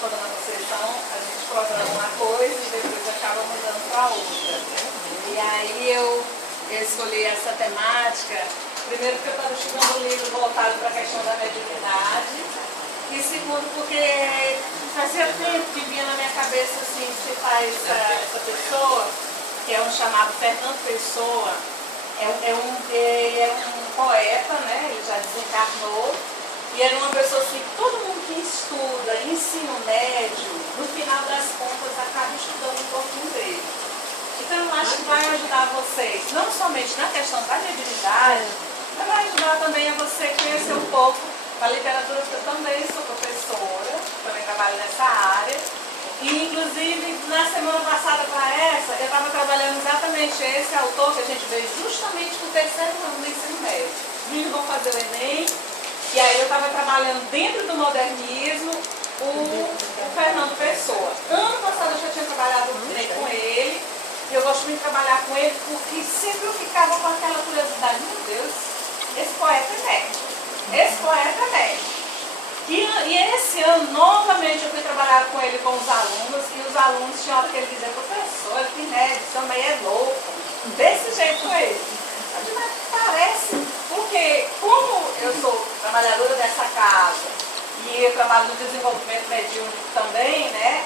toda na sessão, a gente programa uma coisa e depois acaba mudando para outra. E aí eu escolhi essa temática, primeiro porque eu estava estudando um livro voltado para a questão da mediunidade, e segundo porque fazia tempo que vinha na minha cabeça assim, citar essa pessoa, que é um chamado Fernando Pessoa. É um poeta, né? Ele já desencarnou, e era uma pessoa assim, que todo mundo que estuda ensino médio, no final das contas acaba estudando um pouquinho dele. Então eu acho que vai ajudar vocês, não somente na questão da mediunidade, mas vai ajudar também a você conhecer um pouco da literatura, porque eu também sou professora, também trabalho nessa área. E, inclusive, na semana passada para essa, eu estava trabalhando exatamente esse autor que a gente veio justamente no terceiro ano do ensino médio. Os meninos vão fazer o Enem, e aí eu estava trabalhando dentro do modernismo o Fernando Pessoa. Ano passado eu já tinha trabalhado com ele, e eu gosto muito de trabalhar com ele, porque sempre eu ficava com aquela curiosidade, meu Deus, esse poeta é médico, esse poeta é médico. E esse ano, novamente, eu fui trabalhar com ele com os alunos, e os alunos tinham hora que ele dizia, professor, que médico, isso também é louco. Desse jeito com ele. Eu disse, mas parece, porque como eu sou trabalhadora dessa casa, e eu trabalho no desenvolvimento mediúnico também, né?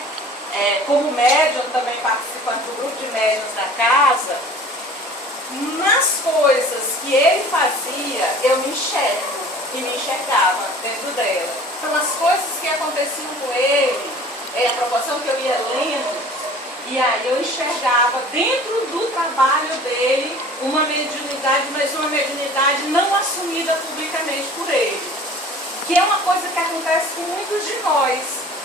Como médium também participando do grupo de médiuns da casa, nas coisas que ele fazia, eu me enxergo e me enxergava dentro dela. Então as coisas que aconteciam com ele, a proporção que eu ia lendo, e aí eu enxergava dentro do trabalho dele uma mediunidade, mas uma mediunidade não assumida publicamente por ele. Que é uma coisa que acontece com muitos de nós.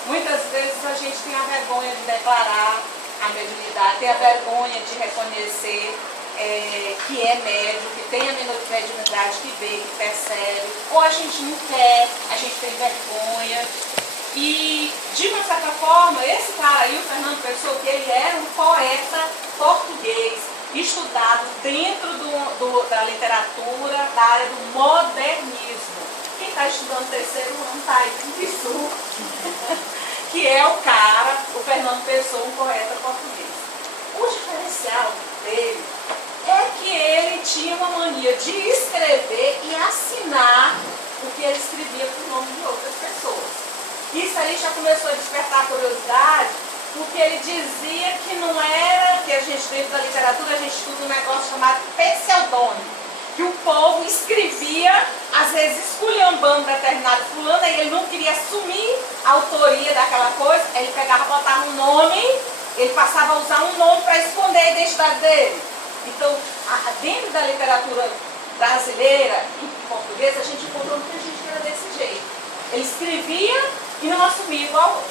Muitas vezes a gente tem a vergonha de declarar a mediunidade, tem a vergonha de reconhecer que é médium, que tem a mediunidade, que vê, que percebe, ou a gente não quer, a gente tem vergonha. E, de uma certa forma, esse cara aí, o Fernando Pessoa, que ele era um poeta português, estudado dentro da literatura, da área do modernismo. Quem está estudando terceiro ano está aí com isso, que é o cara, o Fernando Pessoa, um poeta português. O diferencial dele é que ele tinha uma mania de escrever e assinar o que ele escrevia por nome de outras pessoas. Isso aí já começou a despertar a curiosidade, porque ele dizia que não era, que a gente dentro da literatura, a gente estuda um negócio chamado pseudônimo, que o povo escrevia, às vezes esculhambando determinado fulano, e ele não queria assumir a autoria daquela coisa, ele pegava, botava um nome, ele passava a usar um nome para esconder a identidade dele. Então, dentro da literatura brasileira e portuguesa, a gente encontrou muita gente que era desse jeito. Ele escrevia e não assumia, igual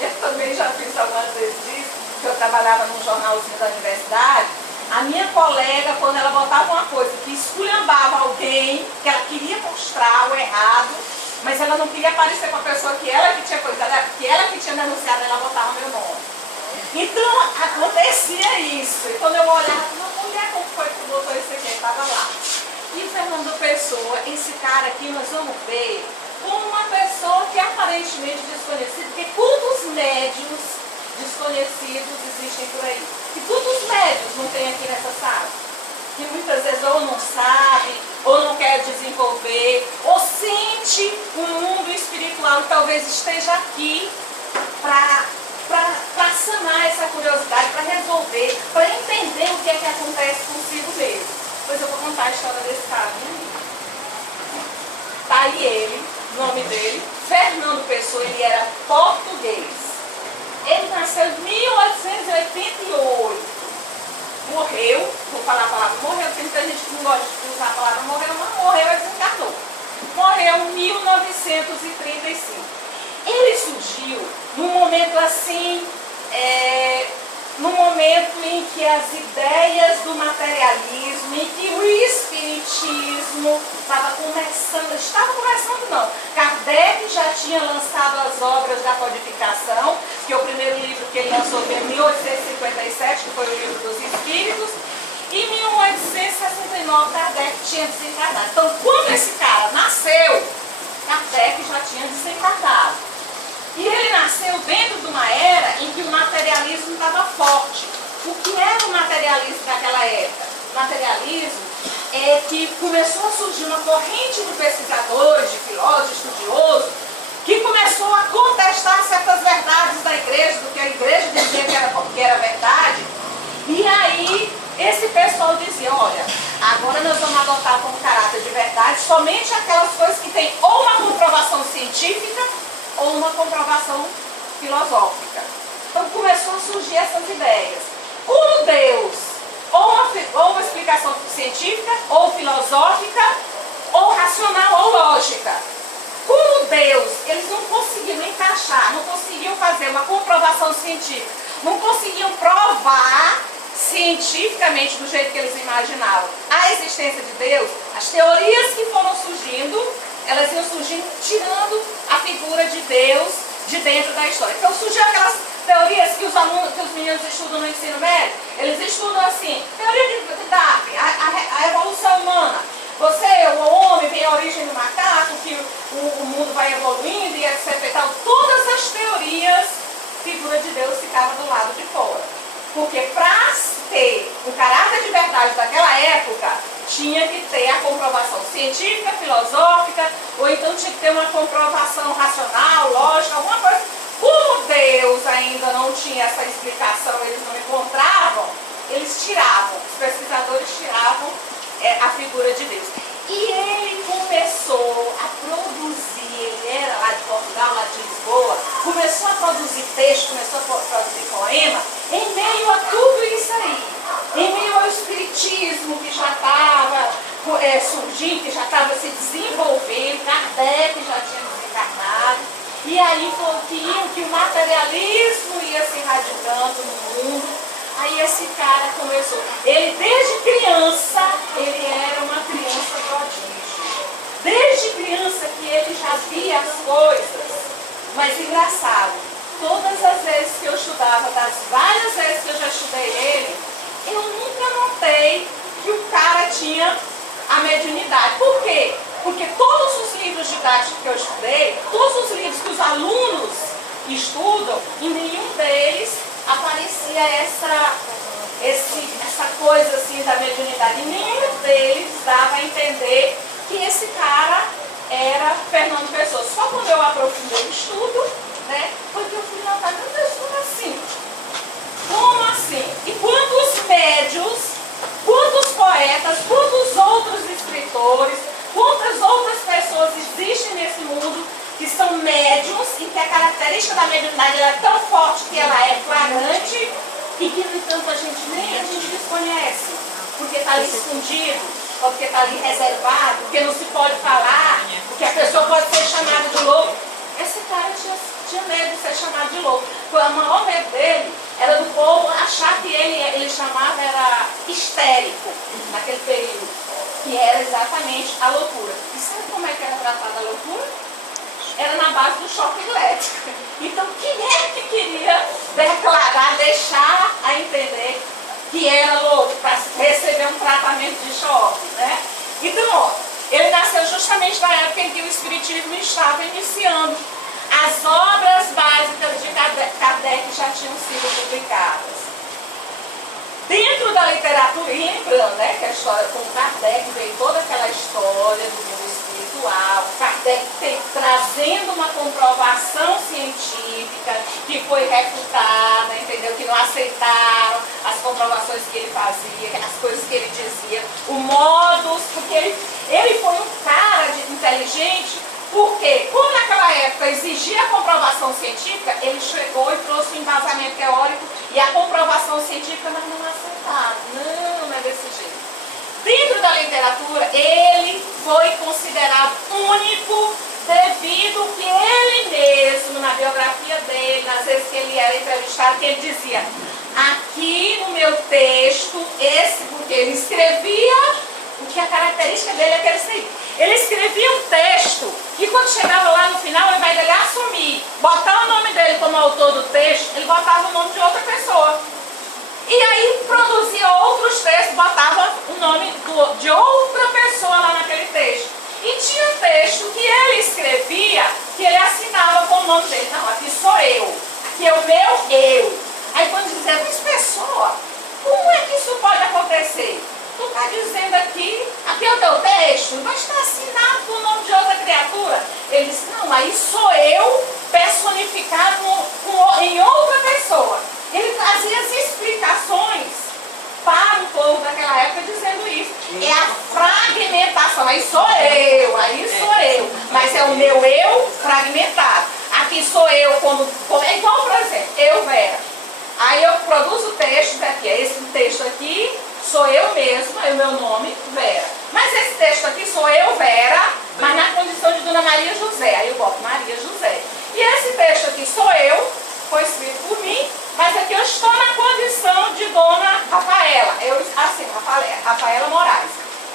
eu também já fiz algumas vezes isso, que eu trabalhava num jornalzinho da universidade. A minha colega, quando ela botava uma coisa que esculhambava alguém, que ela queria mostrar o errado, mas ela não queria aparecer com a pessoa que ela que tinha coisado, que ela que tinha denunciado, ela botava meu nome. Então, acontecia isso. E quando eu olhava, uma mulher, como foi que botou isso aqui? Estava lá. E o Fernando Pessoa, esse cara aqui, nós vamos ver como uma pessoa que é aparentemente desconhecida, porque quantos médiuns desconhecidos existem por aí? E quantos médiuns não tem aqui nessa sala? Que muitas vezes ou não sabe, ou não quer desenvolver, ou sente um mundo espiritual e talvez esteja aqui para sanar essa curiosidade, para resolver, para entender o que é que acontece consigo mesmo. Pois eu vou contar a história desse cara. Tá aí ele, o nome dele, Fernando Pessoa, ele era português. Ele nasceu em 1888. Morreu, vou falar a palavra morreu, porque muita gente que não gosta de usar a palavra morreu, mas morreu e desencarnou. Morreu em 1935. Ele surgiu num momento assim, num momento em que as ideias do materialismo, em que o espiritismo estava começando não. Kardec já tinha lançado as obras da codificação, que é o primeiro livro que ele lançou em 1857, que foi o livro dos Espíritos, e em 1869 Kardec tinha desencarnado. Então, quando esse cara nasceu, Kardec já tinha desencarnado. E ele nasceu dentro de uma era em que o materialismo estava forte. O que era o materialismo daquela época? O materialismo é que começou a surgir uma corrente de pesquisadores, de filósofos, estudiosos, que começou a contestar certas verdades da igreja, do que a igreja dizia que era verdade. E aí, esse pessoal dizia, olha, agora nós vamos adotar como caráter de verdade somente aquelas coisas que têm ou uma comprovação científica ou uma comprovação filosófica. Então começou a surgir essas ideias. Como Deus, ou uma explicação científica, ou filosófica, ou racional, ou lógica. Como Deus, eles não conseguiam encaixar, não conseguiam fazer uma comprovação científica, não conseguiam provar cientificamente do jeito que eles imaginavam a existência de Deus. As teorias que foram surgindo, elas iam surgindo tirando a figura de Deus de dentro da história. Então surgiu aquelas teorias que os alunos, que os meninos estudam no ensino médio, eles estudam assim, teoria de Darwin, a evolução humana. O homem tem a origem do macaco, que o mundo vai evoluindo e etc e tal. Todas as teorias, a figura de Deus ficava do lado de fora. Porque para ter o caráter de verdade daquela época, tinha que ter a comprovação científica, filosófica, ou então tinha que ter uma comprovação racional, lógica, alguma coisa. Como Deus ainda não tinha essa explicação, eles não encontravam, eles tiravam, os pesquisadores tiravam a figura de Deus. E ele começou a produzir, ele era lá de Portugal, lá de Lisboa, começou a produzir texto, começou a produzir poema, em meio a tudo isso aí, em meio ao espiritismo que já estava surgindo, que já estava se desenvolvendo, Kardec já tinha desencarnado, e aí que o materialismo ia se radicando no mundo. Aí esse cara começou, ele desde criança, ele era uma criança prodígio. Desde criança que ele já via as coisas. Mas engraçado, todas as vezes que eu estudava, das várias vezes que eu já estudei ele, eu nunca notei que o cara tinha a mediunidade. Por quê? Porque todos os livros didáticos que eu estudei, todos os livros que os alunos estudam, em nenhum deles aparecia essa coisa assim da mediunidade. E nenhum deles dava a entender que esse cara era Fernando Pessoa. Só quando eu aprofundei o estudo, né, foi que eu fui notar, meu Deus, como assim? Como assim? E quantos médios, quantos poetas, quantos outros escritores, quantas outras pessoas existem nesse mundo que são médiums e que a característica da mediunidade é tão forte que ela é flagrante e que, no entanto, a gente desconhece, porque está ali escondido, ou porque está ali reservado, porque não se pode falar, porque a pessoa pode ser chamada de louco. Esse cara tinha medo de ser chamado de louco. O maior medo dele era do povo achar que ele chamava era histérico naquele período, que era exatamente a loucura. E sabe como é que era tratada a loucura? Era na base do choque elétrico. Então, quem é que queria declarar, deixar a entender que era louco para receber um tratamento de choque, né? Então, ó, ele nasceu justamente na época em que o Espiritismo estava iniciando. As obras básicas de Kardec já tinham sido publicadas. Dentro da literatura, e lembrando, né, que a história com Kardec veio toda aquela história do mundo espiritual, Kardec trazendo uma comprovação científica que foi refutada, entendeu? Que não aceitaram as comprovações que ele fazia, as coisas que ele dizia, o modus, porque ele foi um cara inteligente, porque como naquela época exigia a comprovação científica, ele chegou e trouxe um embasamento teórico e a comprovação científica nós não aceitaram. Não é desse jeito. Dentro da literatura, ele foi considerado único devido que ele mesmo, na biografia dele, nas vezes que ele era entrevistado, que ele dizia, aqui no meu texto, porque ele escrevia, o que a característica dele é que ele escrevia um texto e quando chegava lá no final, ao invés dele assumir, botar o nome dele como autor do texto, ele botava o nome de outra pessoa. E aí produzia outros textos, botava o nome de outra pessoa lá naquele texto. E tinha texto que ele escrevia, que ele assinava com o nome dele. Não, aqui sou eu. Aqui é o meu eu. Aí quando dizia, mas pessoa, como é que isso pode acontecer? Tu está dizendo aqui é o teu texto, mas está assinado com o nome de outra criatura. Ele disse, não, aí sou eu personificado em outra pessoa. Ele trazia as explicações para o povo daquela época dizendo isso. É a fragmentação, aí sou eu, mas é o meu eu fragmentado. Aqui sou eu é igual, por exemplo, eu, Vera. Aí eu produzo textos aqui, esse texto aqui sou eu mesma, é o meu nome, Vera. Mas esse texto aqui sou eu, Vera, mas na condição de Dona Maria José. Aí eu boto Maria José. E esse texto aqui sou eu, foi escrito por mim, mas aqui eu estou na condição de Dona Rafaela. Rafaela Moraes.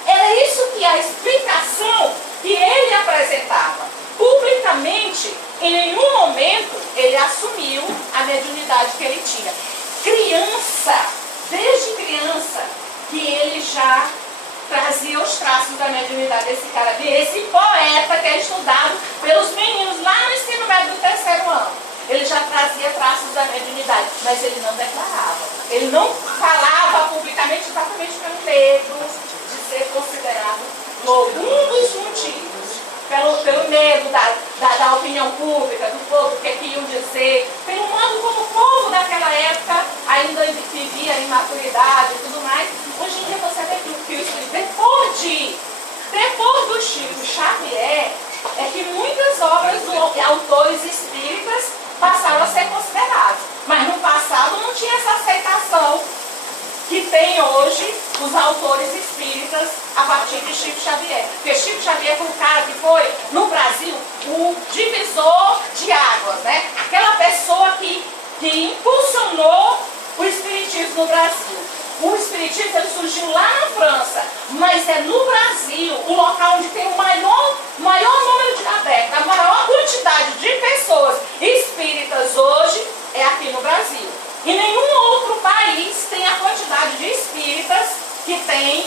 Era isso que a explicação que ele apresentava. Publicamente, em nenhum momento, ele assumiu a mediunidade que ele tinha. Desde criança, que ele já trazia os traços da mediunidade desse cara, desse poeta que é estudado pelos meninos lá no ensino médio do 3º ano. Ele já trazia traços da mediunidade, mas ele não declarava. Ele não falava publicamente exatamente pelo medo de ser considerado louco. Um dos motivos, pelo medo da opinião pública, do povo, o que iam dizer, pelo modo como o povo daquela época ainda vivia em maturidade e tudo mais. Hoje em dia você vê que o Espírito, depois do Chico Xavier, é que muitas obras de autores espíritas passaram a ser consideradas. Mas no passado não tinha essa aceitação que tem hoje os autores espíritas a partir de Chico Xavier. Porque Chico Xavier foi o cara que foi, no Brasil, o divisor de águas, né? Aquela pessoa que impulsionou o espiritismo no Brasil. O espiritismo ele surgiu lá na França, mas é no Brasil o local onde tem o maior número de adeptos, a maior quantidade de pessoas espíritas hoje é aqui no Brasil. E nenhum outro país tem a quantidade de espíritas que tem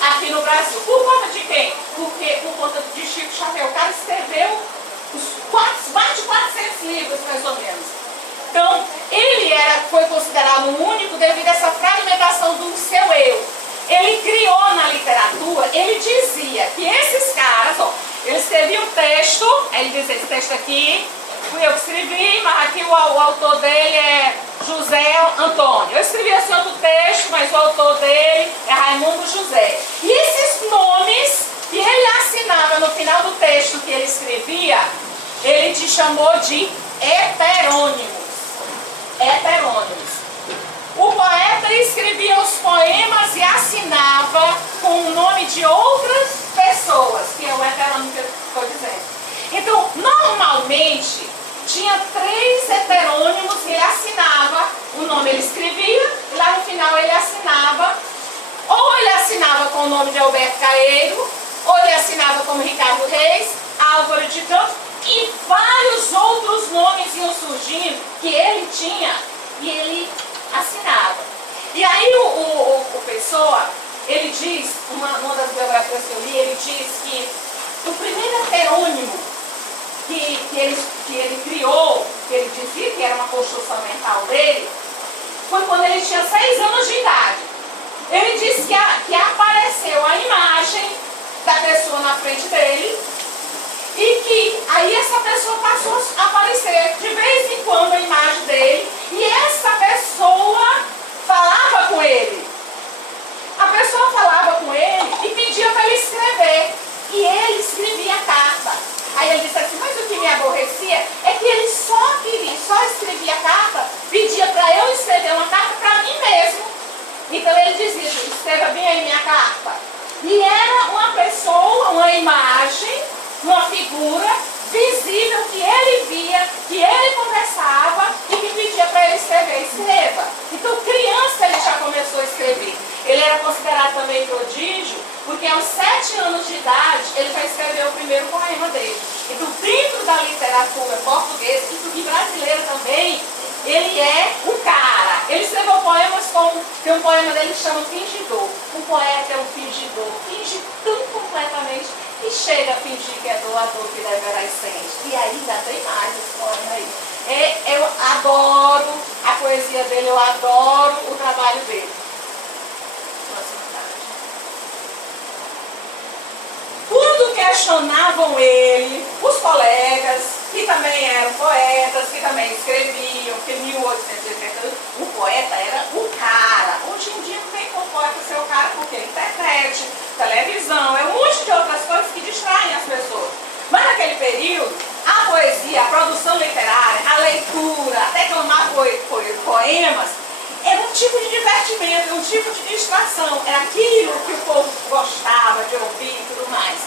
aqui no Brasil. Por conta de quem? Por conta de Chico Xavier. O cara escreveu mais de 400 livros, mais ou menos. Então, ele foi considerado o único devido a essa fragmentação do seu eu. Ele criou na literatura, ele dizia que esses caras, ele escrevia um texto, aí ele dizia, esse texto aqui, fui eu que escrevi, mas aqui o autor dele é José Antônio. Eu escrevi esse outro texto, mas o autor dele é Raimundo José. E esses nomes que ele assinava no final do texto que ele escrevia, ele te chamou de heterônimos. O poeta escrevia os poemas e assinava com o nome de outras pessoas, que é o heterônimo que eu estou dizendo. Então, normalmente, tinha 3 heterônimos e ele assinava o nome, ele escrevia, e lá no final ele assinava, ou ele assinava com o nome de Alberto Caeiro, ou ele assinava como Ricardo Reis, Álvaro de Campos, e vários outros nomes iam surgindo que ele tinha e ele assinava. E aí o Pessoa, ele diz, uma das biografias que eu li, ele diz que o primeiro heterônimo que ele criou, que ele dizia que era uma construção mental dele, foi quando ele tinha 6 anos de idade. Ele disse que apareceu a imagem da pessoa na frente dele, e que aí essa pessoa passou a aparecer de vez em quando a imagem dele, e essa pessoa falava com ele. A pessoa falava com ele e pedia para ele escrever, e ele escrevia carta. Aí ele disse assim, mas o que me aborrecia é que ele só escrevia carta, pedia para eu escrever uma carta para mim mesmo. Então ele dizia, escreva bem aí minha carta. E era uma pessoa, uma imagem, uma figura visível que ele via, que ele conversava e que pedia para ele escrever, escreva. Então criança ele já começou a escrever. Ele era considerado também prodígio, porque aos 7 anos de idade ele já escreveu o primeiro poema dele. Então dentro da literatura portuguesa e brasileira também, ele é o cara. Ele escreveu poemas como, tem um poema dele que chama Fingidor. O poeta é um fingidor, finge tão completamente. E que chega a fingir que é doador, que deverá incêndio. E aí ainda tem mais esse poema aí. Eu adoro a poesia dele, eu adoro o trabalho dele. Quando questionavam ele, os colegas, que também eram poetas, que também escreviam, que em 1880 o poeta era o cara. Hoje em dia não tem como poeta ser o cara, porque internet, televisão, é um monte de outras coisas que distraem as pessoas. Mas naquele período, a poesia, a produção literária, a leitura, a declamar poemas, era um tipo de divertimento, um tipo de distração. Era aquilo que o povo gostava de ouvir e tudo mais.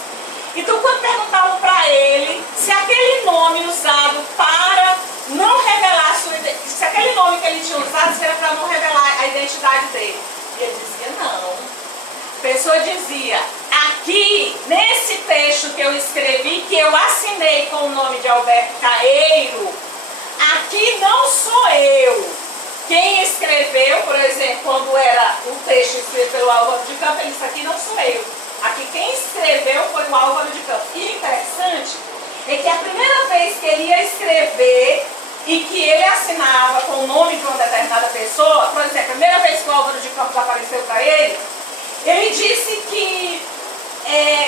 Então, quando perguntavam para ele se aquele nome usado para não revelar sua identidade, se aquele nome que ele tinha usado era para não revelar a identidade dele, ele dizia não. A pessoa dizia, aqui, nesse texto que eu escrevi, que eu assinei com o nome de Alberto Caeiro, aqui não sou eu. Quem escreveu, por exemplo, quando era um texto escrito pelo Álvaro de Campos, ele disse, aqui não sou eu. Aqui quem escreveu foi o Álvaro de Campos. E o interessante é que a primeira vez que ele ia escrever e que ele assinava com o nome de uma determinada pessoa, por exemplo, a primeira vez que o Álvaro de Campos apareceu para ele disse que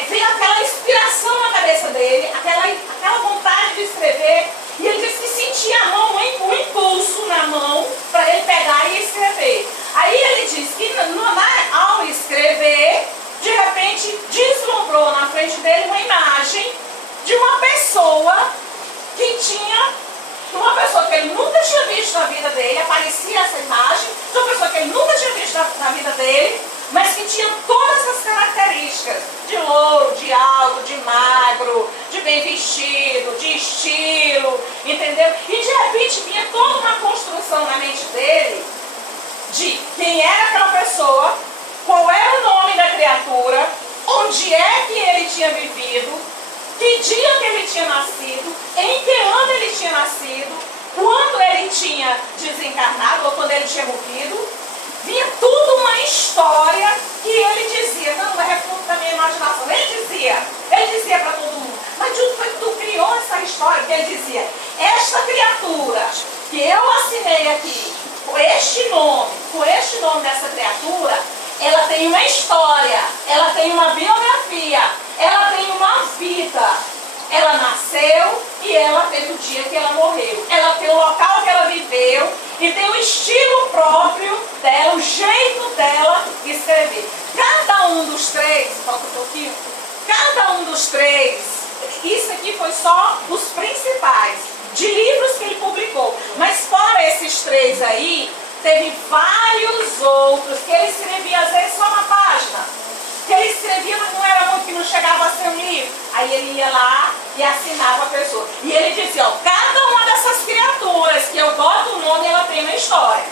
veio aquela inspiração na cabeça dele, aquela vontade de escrever, e ele disse que sentia a mão, um impulso na mão para ele pegar e escrever. Aí ele disse que ao escrever, de repente deslumbrou na frente dele uma imagem de uma pessoa que ele nunca tinha visto na vida dele, aparecia essa imagem de uma pessoa que ele nunca tinha visto na vida dele, mas que tinha todas as características de louro, de alto, de magro, de bem vestido, de estilo, entendeu? E de repente vinha toda uma construção na mente dele de quem era aquela pessoa, qual era o nome da criatura, onde é que ele tinha vivido, que dia que ele tinha nascido, em que ano ele tinha nascido, quando ele tinha desencarnado ou quando ele tinha morrido. Vinha tudo uma história que ele dizia, não é fruto da minha imaginação. Ele dizia para todo mundo, mas de onde foi que tu criou essa história? Que ele dizia, esta criatura que eu assinei aqui, com este nome dessa criatura, ela tem uma história, ela tem uma biografia, ela tem uma vida. Ela nasceu e ela teve o dia que ela morreu. Ela tem o local que ela viveu e tem o estilo próprio dela, o jeito dela escrever. Cada um dos três, falta um pouquinho, cada um dos três, isso aqui foi só os principais, de livros que ele publicou. Mas fora esses três aí, teve vários outros que ele escrevia às vezes só na página. Que ele escrevia, mas não era muito, que não chegava a ser um livro. Aí ele ia lá e assinava a pessoa. E ele dizia, ó, cada uma dessas criaturas que eu boto o nome, ela tem uma história.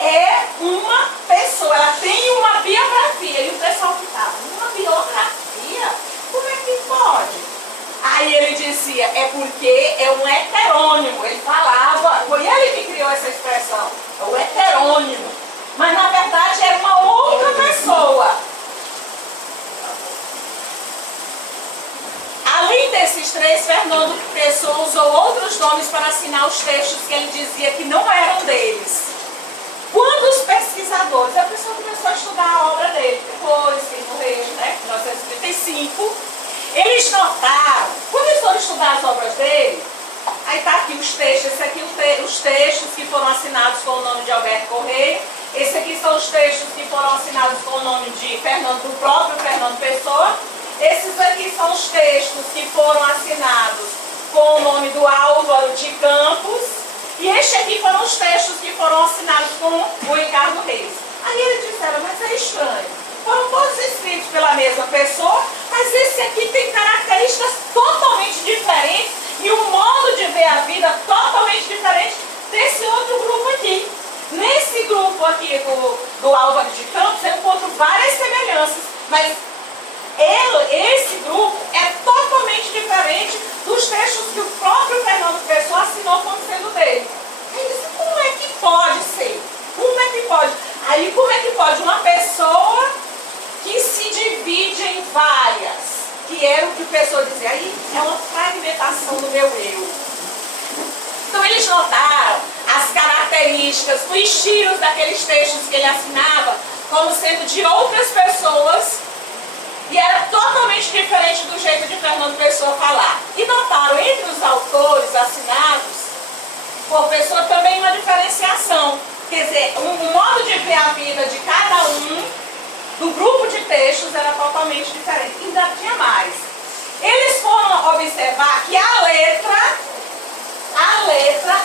É uma pessoa, ela tem uma biografia. E o pessoal ficava, uma biografia? Como é que pode? Aí ele dizia, é porque é um heterônimo. Ele falava, foi ele que criou essa expressão, é o heterônimo. Mas na verdade era uma outra pessoa. Além desses três, Fernando Pessoa usou outros nomes para assinar os textos que ele dizia que não eram deles. Quando os pesquisadores, a pessoa começou a estudar a obra dele, depois que ele morreu, né, em 1935, eles notaram, quando eles foram estudar as obras dele, aí está aqui os textos, esse aqui os textos que foram assinados com o nome de Alberto Correia, esse aqui são os textos que foram assinados com o nome de do próprio Fernando Pessoa. Esses aqui são os textos que foram assinados com o nome do Álvaro de Campos. E este aqui foram os textos que foram assinados com o Ricardo Reis. Aí eles disseram, mas é estranho. Foram todos escritos pela mesma pessoa, mas esse aqui tem características totalmente diferentes e um modo de ver a vida totalmente diferente desse outro grupo aqui. Nesse grupo aqui do Álvaro de Campos, eu encontro várias semelhanças, mas esse grupo é totalmente diferente dos textos que o próprio Fernando Pessoa assinou como sendo dele. Aí disse, como é que pode ser? Como é que pode? Aí como é que pode uma pessoa que se divide em várias, que que era o que a pessoa dizia, aí é uma fragmentação do meu eu. Então eles notaram as características, os estilos daqueles textos que ele assinava como sendo de outras pessoas e era totalmente diferente do jeito de Fernando Pessoa falar. E notaram entre os autores assinados por Pessoa também uma diferenciação. Quer dizer, o modo de ver a vida de cada um do grupo de textos era totalmente diferente. E ainda tinha mais. Eles foram observar que a letra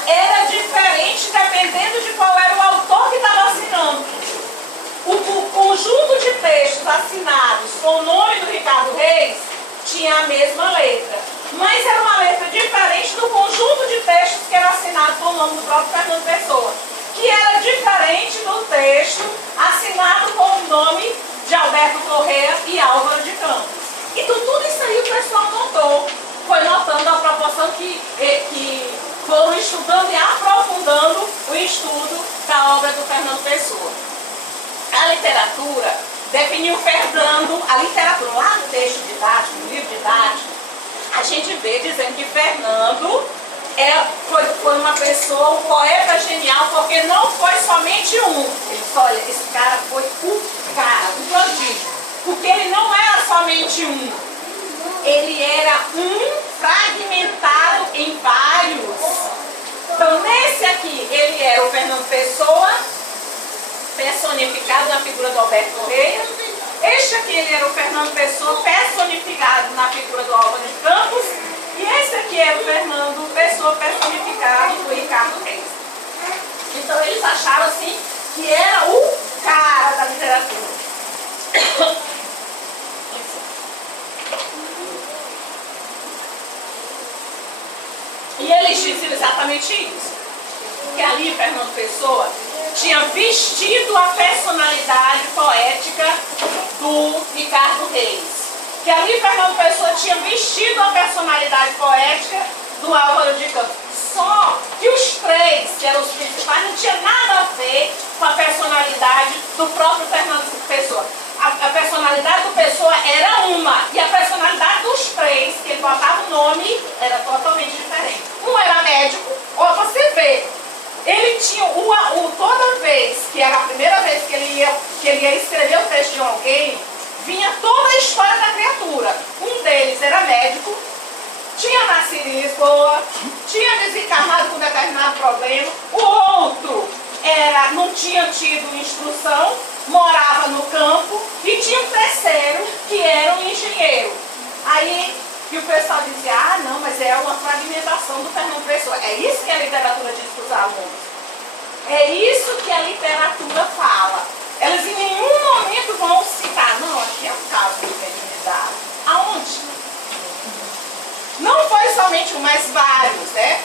era diferente dependendo de qual era o autor que estava assinando. O conjunto de textos assinados com o nome do Ricardo Reis tinha a mesma letra, mas era uma letra diferente do conjunto de textos que era assinado com o nome do próprio Fernando Pessoa, que era diferente do texto assinado com o nome de Alberto Corrêa e Álvaro de Campos. Então tudo isso aí o pessoal notou, foi notando a proporção que foram estudando e aprofundando o estudo da obra do Fernando Pessoa. A literatura definiu Fernando, a literatura, lá no texto didático, no livro didático, a gente vê dizendo que Fernando foi uma pessoa, um poeta genial, porque não foi somente um. Ele disse, olha, esse cara foi o cara, o prodígio, porque ele não era somente um, ele era um fragmentado em vários. Então, nesse aqui, ele era o Fernando Pessoa, personificado na figura do Alberto Corrêa. Este aqui, ele era o Fernando Pessoa, personificado na figura do Álvaro de Campos. E esse aqui era o Fernando Pessoa, personificado do Ricardo Reis. Então, eles acharam, assim, que era o cara da literatura. E eles diziam exatamente isso. Que ali, Fernando Pessoa tinha vestido a personalidade poética do Ricardo Reis. Que ali Fernando Pessoa tinha vestido a personalidade poética do Álvaro de Campos. Só que os três, que eram os principais, não tinha nada a ver com a personalidade do próprio Fernando Pessoa. A personalidade do Pessoa era uma, e a personalidade dos três, que ele botava o nome, era totalmente diferente. Um era médico, ó, você vê. Ele tinha toda vez, que era a primeira vez que ele ia escrever o texto de alguém, vinha toda a história da criatura. Um deles era médico, tinha nascido em Lisboa, tinha desencarnado com determinado problema. O outro não tinha tido instrução, morava no campo, e tinha um terceiro que era um engenheiro. Aí que o pessoal dizia, ah não, mas é uma fragmentação do Fernando Pessoa. É isso que a literatura diz para os alunos. É isso que a literatura fala. Elas em nenhum momento vão citar, não, aqui é um caso de mediunidade. Aonde? Não foi somente um, mas vários, né?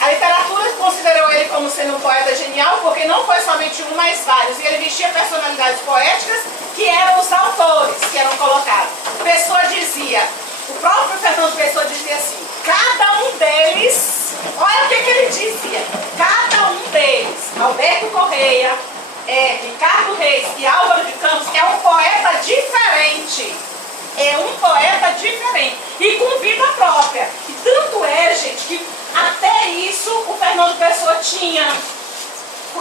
A literatura considerou ele como sendo um poeta genial, porque não foi somente um, mas vários. E ele vestia personalidades poéticas que eram os autores que eram colocados. Pessoa dizia, o próprio Fernando Pessoa dizia assim, cada um deles, olha o que ele dizia, cada um deles, Alberto Corrêa, Ricardo Reis e Álvaro de Campos, é um poeta diferente. É um poeta diferente e com vida própria. E tanto é, gente, que até isso o Fernando Pessoa tinha,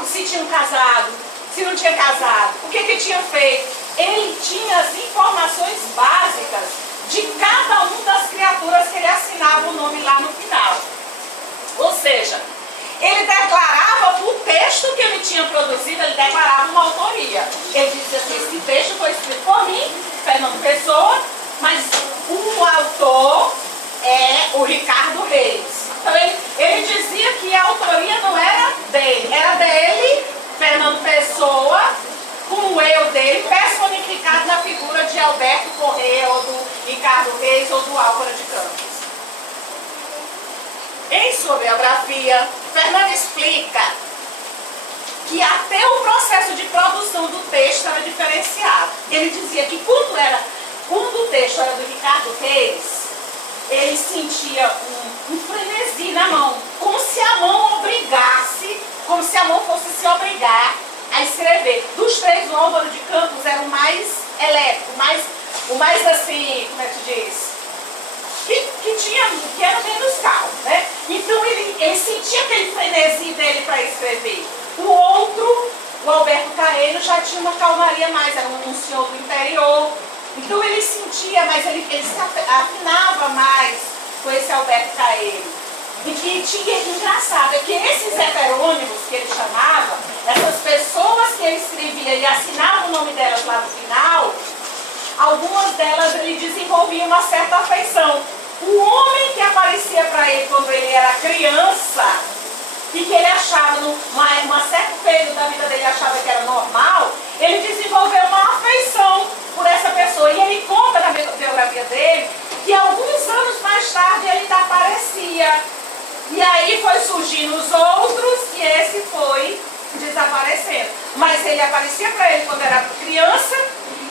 se tinham casado, se não tinha casado, o que tinha feito. Ele tinha as informações básicas de cada uma das criaturas que ele assinava o nome lá no final. Ou seja, ele declarava o texto que ele tinha produzido, ele declarava uma autoria. Ele dizia assim, esse texto foi escrito por mim, Fernando Pessoa, mas o autor é o Ricardo Reis. Então ele dizia que a autoria não era dele, Fernando Pessoa, com o eu dele, personificado na figura de Alberto Corrêa, ou do Ricardo Reis, ou do Álvaro de Campos. Em sua biografia, Fernando explica que até o processo de produção do texto era diferenciado. Ele dizia que quando o texto era do Ricardo Reis, ele sentia um frenesi na mão, como se a mão obrigasse, como se a mão fosse se obrigar a escrever. Dos três, o Álvaro de Campos era o mais elétrico, mais o mais assim, como é que se diz? Que era menos calmo, né? Então ele sentia aquele frenesi dele para escrever. O outro, o Alberto Caeiro, já tinha uma calmaria mais, era um senhor do interior. Então ele sentia, mas ele se afinava mais com esse Alberto Caeiro. E que tinha, engraçado, é que esses heterônimos que ele chamava, essas pessoas que ele escrevia e assinava o nome delas lá no final, algumas delas ele desenvolvia uma certa afeição. O homem que aparecia para ele quando ele era criança, e que ele achava, num certo período da vida dele, achava que era normal, ele desenvolveu uma afeição por essa pessoa. E ele conta na biografia dele que alguns anos mais tarde ele aparecia. E aí foi surgindo os outros e esse foi desaparecendo. Mas ele aparecia para ele quando era criança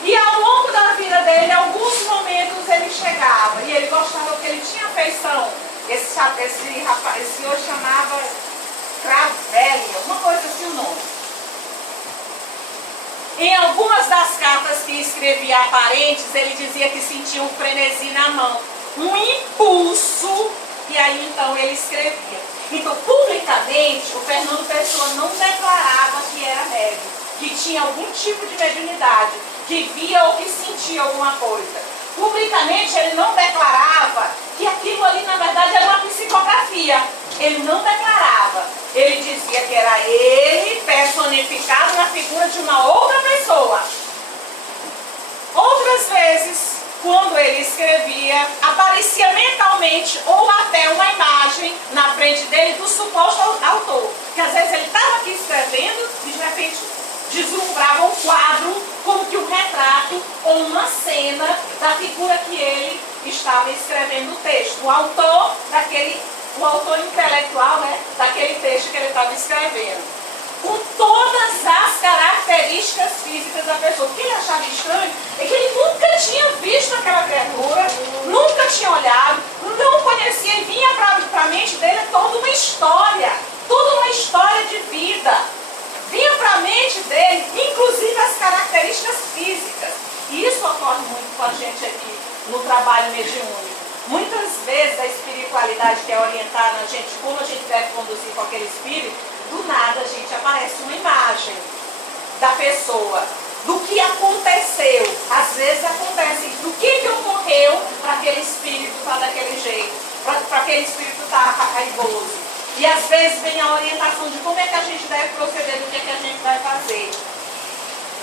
e ao longo da vida dele, em alguns momentos ele chegava e ele gostava porque ele tinha afeição. Esse senhor chamava Cravelli, uma coisa assim o nome. Em algumas das cartas que escrevia a parentes, ele dizia que sentia um frenesi na mão, um impulso. E aí então ele escrevia. Então, publicamente, o Fernando Pessoa não declarava que era médium, que tinha algum tipo de mediunidade, que via ou que sentia alguma coisa. Publicamente ele não declarava que aquilo ali na verdade era uma psicografia. Ele não declarava. Ele dizia que era ele personificado na figura de uma outra pessoa. Outras vezes, quando ele escrevia, aparecia mentalmente ou até uma imagem na frente dele do suposto autor. Porque às vezes ele estava aqui escrevendo e de repente deslumbrava um quadro, como que um retrato ou uma cena da figura que ele estava escrevendo o texto. O autor intelectual, né, daquele texto que ele estava escrevendo. Com todas as características físicas da pessoa. O que ele achava estranho é que ele nunca tinha visto aquela criatura, nunca tinha olhado, não conhecia, e vinha para a mente dele toda uma história de vida. Vinha para a mente dele, inclusive as características físicas. E isso ocorre muito com a gente aqui no trabalho mediúnico. Muitas vezes a espiritualidade que é orientada a gente, como a gente deve conduzir com aquele espírito, do nada, gente, aparece uma imagem da pessoa, do que aconteceu. Às vezes acontece do que ocorreu para aquele espírito estar daquele jeito, para aquele espírito estar raivoso. E às vezes vem a orientação de como é que a gente deve proceder, do que é que a gente vai fazer.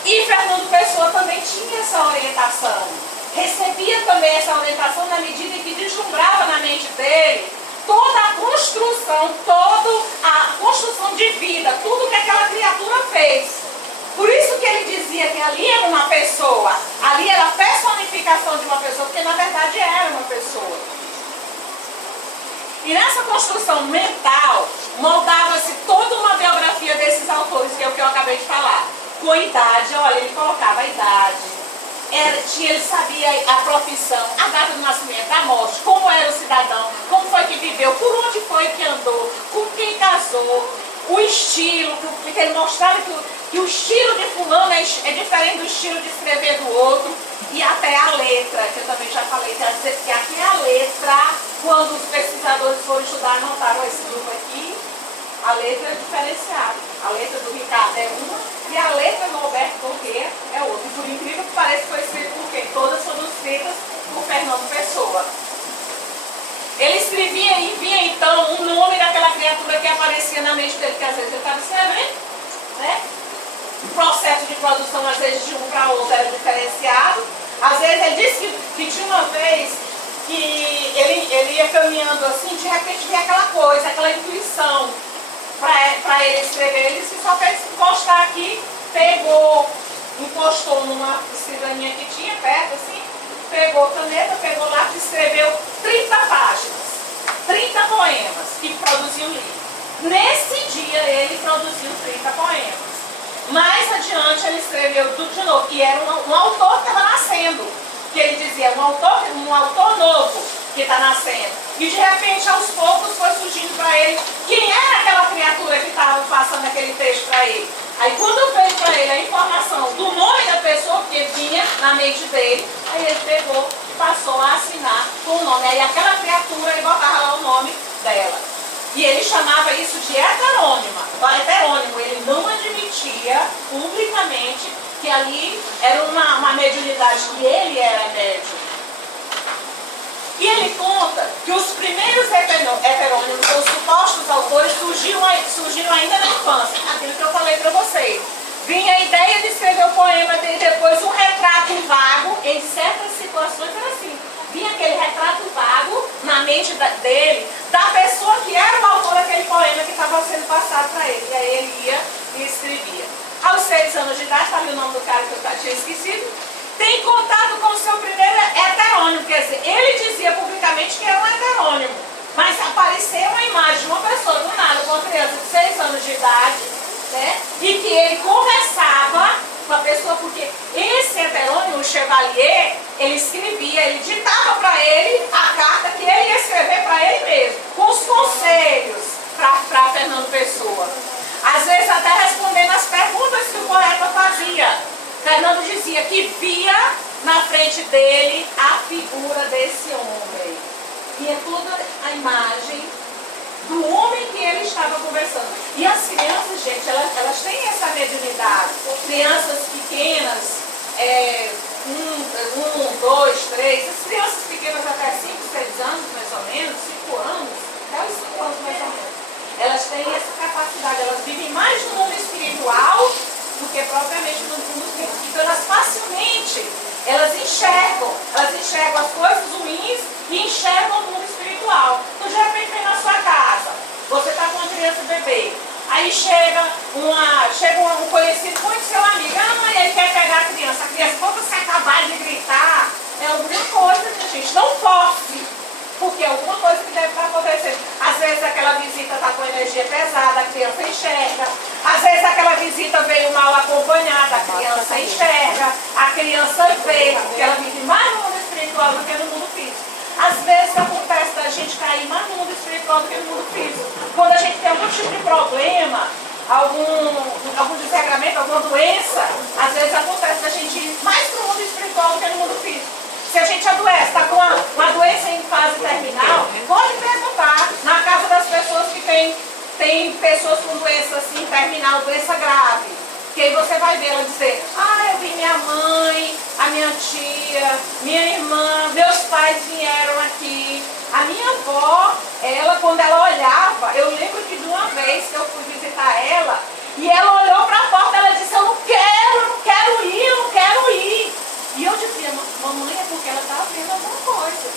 E Fernando Pessoa também tinha essa orientação. Recebia também essa orientação na medida em que deslumbrava na mente dele toda a construção de vida, tudo que aquela criatura fez. Por isso que ele dizia que ali era uma pessoa, ali era a personificação de uma pessoa, porque na verdade era uma pessoa. E nessa construção mental, moldava-se toda uma biografia desses autores, que é o que eu acabei de falar. Com idade, olha, ele colocava a idade. Ele sabia a profissão, a data do nascimento, a morte, como era o cidadão, como foi que viveu, por onde foi que andou, com quem casou, o estilo, porque ele mostrava que o estilo de fulano é diferente do estilo de escrever do outro, e até a letra, que eu também já falei, quer dizer que aqui a letra, quando os pesquisadores foram estudar, notaram esse grupo aqui, a letra é diferenciada. A letra do Ricardo é uma e a letra do Alberto Corrêa é outra. E por incrível que pareça, foi escrito por quem? Todas foram escritas por Fernando Pessoa. Ele escrevia e via então o nome daquela criatura que aparecia na mente dele, que às vezes ele estava escrevendo, né? O processo de produção, às vezes, de um para outro era diferenciado. Às vezes ele disse que tinha uma vez que ele ia caminhando assim, de repente via aquela coisa, aquela intuição. Para ele escrever, ele disse que só fez encostar aqui, encostou numa escrivaninha que tinha perto, assim, pegou caneta, pegou lápis e escreveu 30 páginas, 30 poemas, e produziu um livro. Nesse dia ele produziu 30 poemas. Mais adiante ele escreveu tudo de novo, e era um autor que estava nascendo, que ele dizia, um autor novo que está nascendo. E de repente, aos poucos, foi surgindo para ele quem era aquela criatura que estava passando aquele texto para ele. Aí quando veio para ele a informação do nome da pessoa que vinha na mente dele, Aí ele pegou e passou a assinar com o nome. Aí aquela criatura, ele botava lá o nome dela. E ele chamava isso de heterônima. Heterônimo, ele não admitia publicamente que ali era uma mediunidade, que ele era médium. E ele conta que os primeiros heterônimos, os supostos autores, surgiram ainda na infância. Aquilo que eu falei para vocês. Vinha a ideia de escrever o poema e depois um retrato vago, em certas situações era assim. Vinha aquele retrato vago na mente dele, da pessoa que era o autor daquele poema que estava sendo passado para ele. E aí ele ia e escrevia. Aos 6 anos de idade, está ali o nome do cara que eu tinha esquecido, tem contato com o seu primeiro heterônimo. Quer dizer, ele dizia publicamente que era um heterônimo. Mas apareceu uma imagem de uma pessoa do nada, com uma criança de 6 anos de idade, né? E que ele conversava com a pessoa, porque esse heterônimo, o Chevalier, ele escrevia, ele ditava para ele a carta que ele ia escrever para ele mesmo, com os conselhos para Fernando Pessoa. Às vezes até respondendo as perguntas que o poeta fazia. Fernando dizia que via na frente dele a figura desse homem. E é toda a imagem do homem que ele estava conversando. E as crianças, gente, elas têm essa mediunidade. Crianças pequenas, 1, 2, 3, as crianças pequenas até 5, 6 anos, mais ou menos, 5 anos, até os 5 anos mais ou menos. Elas têm essa capacidade, elas vivem mais no mundo espiritual do que propriamente no mundo físico. Então elas facilmente, elas enxergam as coisas ruins e enxergam o mundo espiritual. Então de repente vem na sua casa, você está com uma criança bebê, aí chega um conhecido muito seu amigo, mãe, ele quer pegar a criança quando você acabar de gritar, é alguma coisa, gente, não force. Porque é alguma coisa que deve estar acontecendo. Às vezes aquela visita está com energia pesada, a criança enxerga. Às vezes aquela visita veio mal acompanhada, a criança enxerga. A criança vê, porque ela vive mais no mundo espiritual do que no mundo físico. Às vezes acontece da gente cair mais no mundo espiritual do que no mundo físico. Quando a gente tem algum tipo de problema, algum desregramento, alguma doença, às vezes acontece da gente ir mais para o mundo espiritual do que no mundo físico. Se a gente adoece, está com uma doença em fase terminal, pode perguntar na casa das pessoas que tem pessoas com doença assim, terminal, doença grave. Que aí você vai ver ela dizer, eu vi minha mãe, a minha tia, minha irmã, meus pais vieram aqui. A minha avó, quando ela olhava, eu lembro que de uma vez que eu fui visitar ela, e ela olhou para a porta, ela disse, eu não quero ir. E eu dizia, mamãe, é porque ela estava vendo alguma coisa.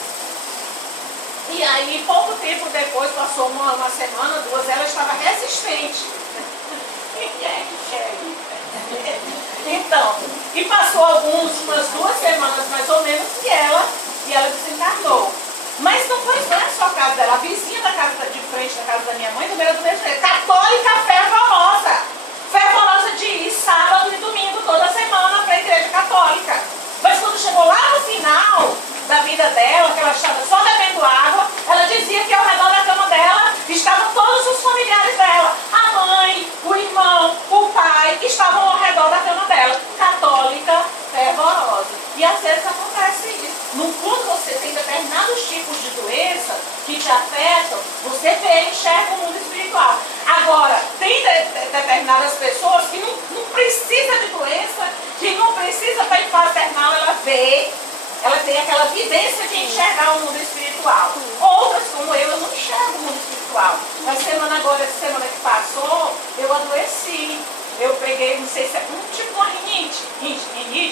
E aí, pouco tempo depois, passou uma semana, 2, ela estava resistente. Então, e passou umas 2 semanas mais ou menos e ela desencarnou. Mas não é só a casa dela, a vizinha da casa de frente da casa da minha mãe, do mesmo jeito, católica fervorosa de ir sábado e domingo toda semana para a igreja católica. Mas quando chegou lá no final da vida dela, que ela estava só bebendo água, ela dizia que ao redor da cama dela estavam todos os familiares dela. A mãe, o irmão, o pai, estavam ao redor da cama dela. Católica, fervorosa. E às vezes acontece isso. Quando você tem determinados tipos de doença que te afetam, você enxerga o mundo espiritual. Agora, tem determinadas pessoas que não precisa de doença, que não precisa estar em fase terminal, ela tem aquela vivência de enxergar o mundo espiritual. Outras, como eu não enxergo o mundo espiritual. Essa semana que passou, eu adoeci. Eu peguei, não sei se é tipo uma rinite,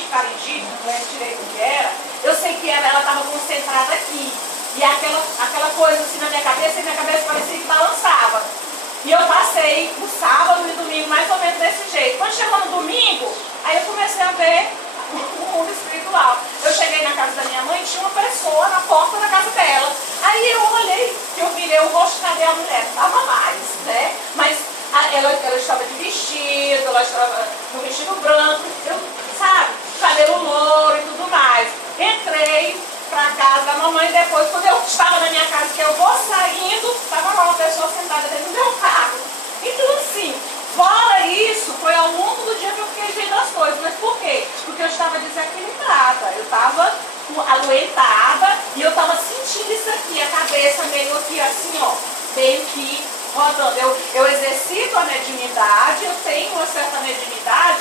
faringite, não lembro direito o que era. Eu sei que ela estava concentrada aqui. E aquela coisa assim na minha cabeça, e minha cabeça parecia que balançava. E eu passei o sábado e o domingo mais ou menos desse jeito. Quando chegou no domingo, aí eu comecei a ver o mundo espiritual. Eu cheguei na casa da minha mãe e tinha uma pessoa na porta da casa dela. Aí eu olhei, eu virei o rosto, cadê a mulher? Não estava mais, né? Mas ela estava de vestido, ela estava no vestido branco, cabelo louro e tudo mais. Entrei para casa da mamãe, depois, quando eu estava na minha casa, que eu vou saindo, estava lá uma pessoa sentada dentro do meu carro. Então, assim, fora isso, foi ao longo do dia que eu fiquei vendo as coisas. Mas por quê? Porque eu estava desequilibrada. Eu estava adoentada, e eu estava sentindo isso aqui, a cabeça meio aqui assim, ó, meio que rodando. Eu exercito a mediunidade, eu tenho uma certa mediunidade,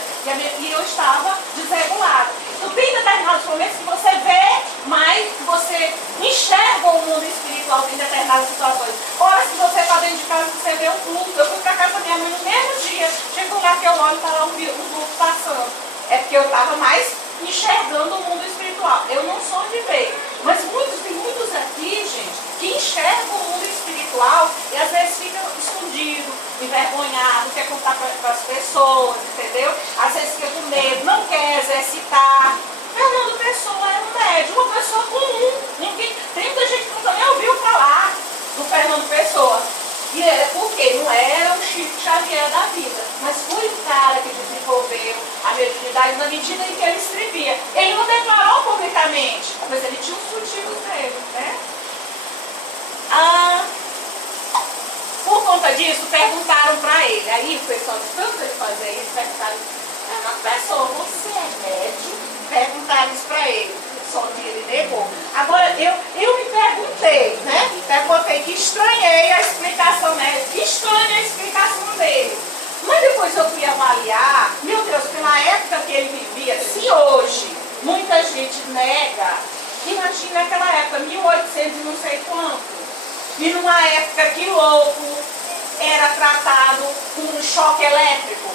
e eu estava desregulada. Então tem determinados momentos que você vê, mas você enxerga o mundo espiritual em determinadas situações. Horas que você está dentro de casa, você vê um vulto. Eu fui para casa da minha mãe no mesmo dia, chego lá que eu olho para lá um vulto passando. É porque eu estava mais enxergando o mundo espiritual. Eu não sou de ver, mas tem muitos aqui, gente, que enxergam o mundo espiritual e às vezes ficam escondido, envergonhado, quer contar para as pessoas, entendeu? Às vezes fica com medo, não quer exercitar. Fernando Pessoa era um médium, uma pessoa comum. Tem muita gente que nunca nem ouviu falar do Fernando Pessoa. E era porque não era o Chico Xavier da vida, mas foi o cara que desenvolveu a mediunidade na medida em que ele escrevia. Ele não declarou publicamente, mas ele tinha os motivos dele, né? Por conta disso, perguntaram para ele. Aí o pessoal, de tanto ele fazer isso, perguntaram: pessoa, você é médium? Perguntaram isso para ele. Só que ele negou. Agora, eu me perguntei, né? Perguntei que estranhei a explicação, né? Que estranha a explicação dele. Mas depois eu fui avaliar, meu Deus, pela época que ele vivia, se hoje muita gente nega, imagina aquela época, 1800 e não sei quanto. E numa época que louco era tratado com um choque elétrico.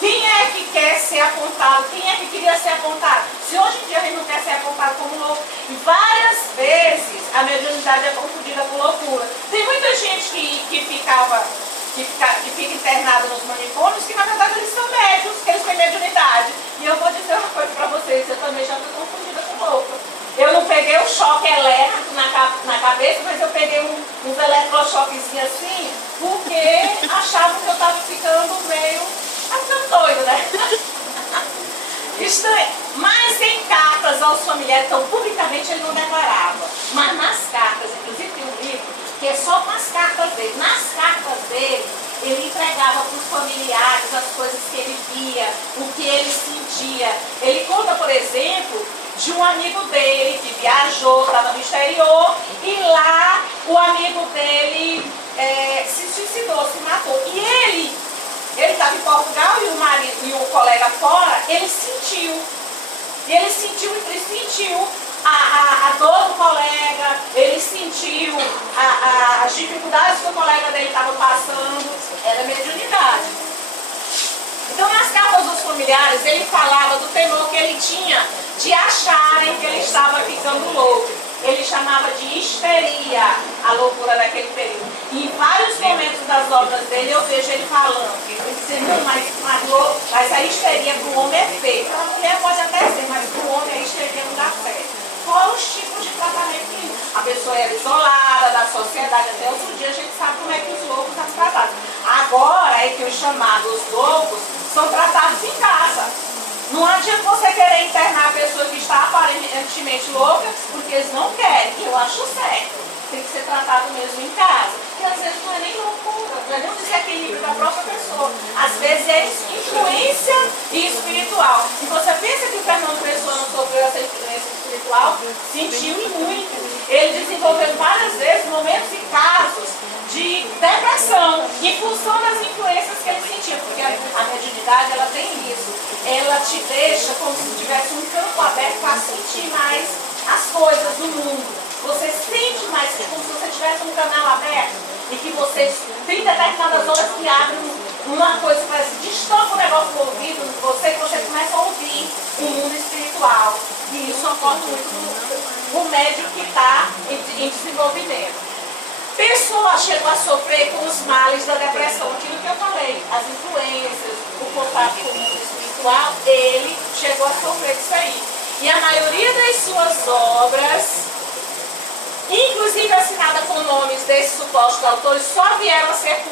Quem é que quer ser apontado? Quem é que queria ser apontado? Se hoje em dia a gente não quer ser apontado como louco, e várias vezes a mediunidade é confundida com loucura. Tem muita gente que fica internada nos manicômios, que na verdade eles são médiuns, que eles têm mediunidade. E eu vou dizer uma coisa para vocês, eu também já fui confundida com louca. Eu não peguei um choque elétrico na cabeça, mas eu peguei uns eletrochoquezinhos assim, porque achavam que eu estava ficando meio... ficando doido, né? Estranho. Mas tem cartas aos familiares, então publicamente ele não declarava. Mas nas cartas, inclusive tem um livro que é só com as cartas dele. Nas cartas dele, ele entregava para os familiares as coisas que ele via, o que ele sentia. Ele conta, por exemplo, de um amigo dele que viajou, estava no exterior, e lá o amigo dele se suicidou, se matou. E ele estava em Portugal e o marido e o colega fora, ele sentiu a dor do colega, ele sentiu as dificuldades que o colega dele estava passando, era mediunidade. Então nas cartas dos familiares ele falava do temor que ele tinha de acharem que ele estava ficando louco. Ele chamava de histeria a loucura daquele período. E em vários momentos das obras dele eu vejo ele falando, ele dizendo, não, mas a histeria para o homem é feia. Para a mulher pode até ser, mas para o homem a histeria não dá certo. Fora os tipos de tratamento que a pessoa era isolada da sociedade, até outro dia a gente sabe como é que os loucos são tratados. Agora é que os chamados loucos são tratados em casa. Não adianta você querer internar a pessoa que está aparentemente louca, porque eles não querem, eu acho certo. Tem que ser tratado mesmo em casa. Porque às vezes não é nem loucura, não é nem um desequilíbrio da própria pessoa. Às vezes é influência espiritual. E você pensa que o Fernando Pessoa não sofreu essa influência espiritual? Sentiu muito. Ele desenvolveu várias vezes momentos e casos de depressão, em função das influências que ele sentia, porque a mediunidade ela tem isso, ela te deixa como se tivesse um campo aberto para sentir mais as coisas do mundo. Você sente mais, como se você tivesse um canal aberto e que você tem determinadas horas que abrem uma coisa, parece que destampa um negócio no ouvido de você, que você começa a ouvir o mundo espiritual. E isso ocorre muito no médium que está em desenvolvimento. Pessoa chegou a sofrer com os males da depressão, aquilo que eu falei, as influências, o contato com o mundo espiritual, ele chegou a sofrer isso aí. E a maioria das suas obras, inclusive assinada com nomes desses supostos autores, só vieram a ser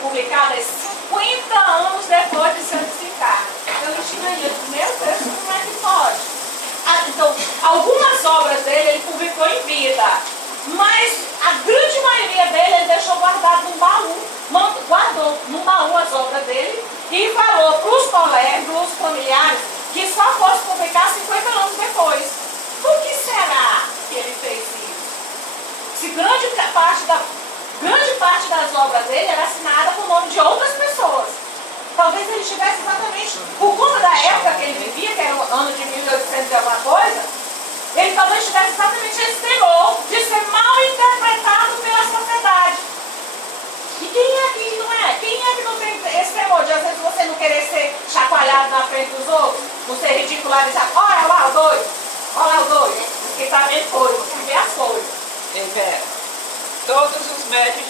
publicadas 50 anos depois de se antecipar. Eu estranhei, meu Deus, como é que pode? Então, algumas obras dele ele publicou em vida, mas a grande maioria dele ele deixou guardado num baú, guardou num baú as obras dele e falou para os colegas, para os familiares, que só fosse publicar 50 anos depois. das obras dele era assinada com o nome de outras pessoas. Talvez ele tivesse exatamente, por conta da época que ele vivia, que era o ano de 1800 e alguma coisa, ele talvez tivesse exatamente esse temor de ser mal interpretado pela sociedade. E quem é que não é? Quem é que não tem esse temor de às vezes você não querer ser chacoalhado na frente dos outros, não ser ridicularizado? Olha lá o doido, olha lá o doido, porque está vendo coisa, você vê as coisas. Vera, todos os médicos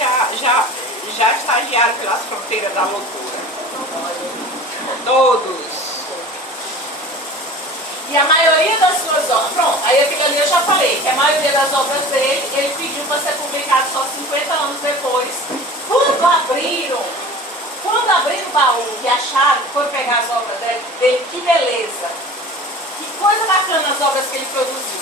já estagiaram pelas fronteiras da loucura. Todos. E a maioria das suas obras, pronto, aí aquilo ali eu já falei, que a maioria das obras dele, ele pediu para ser publicado só 50 anos depois. Quando abriram o baú e acharam, foram pegar as obras dele, que beleza, que coisa bacana as obras que ele produziu.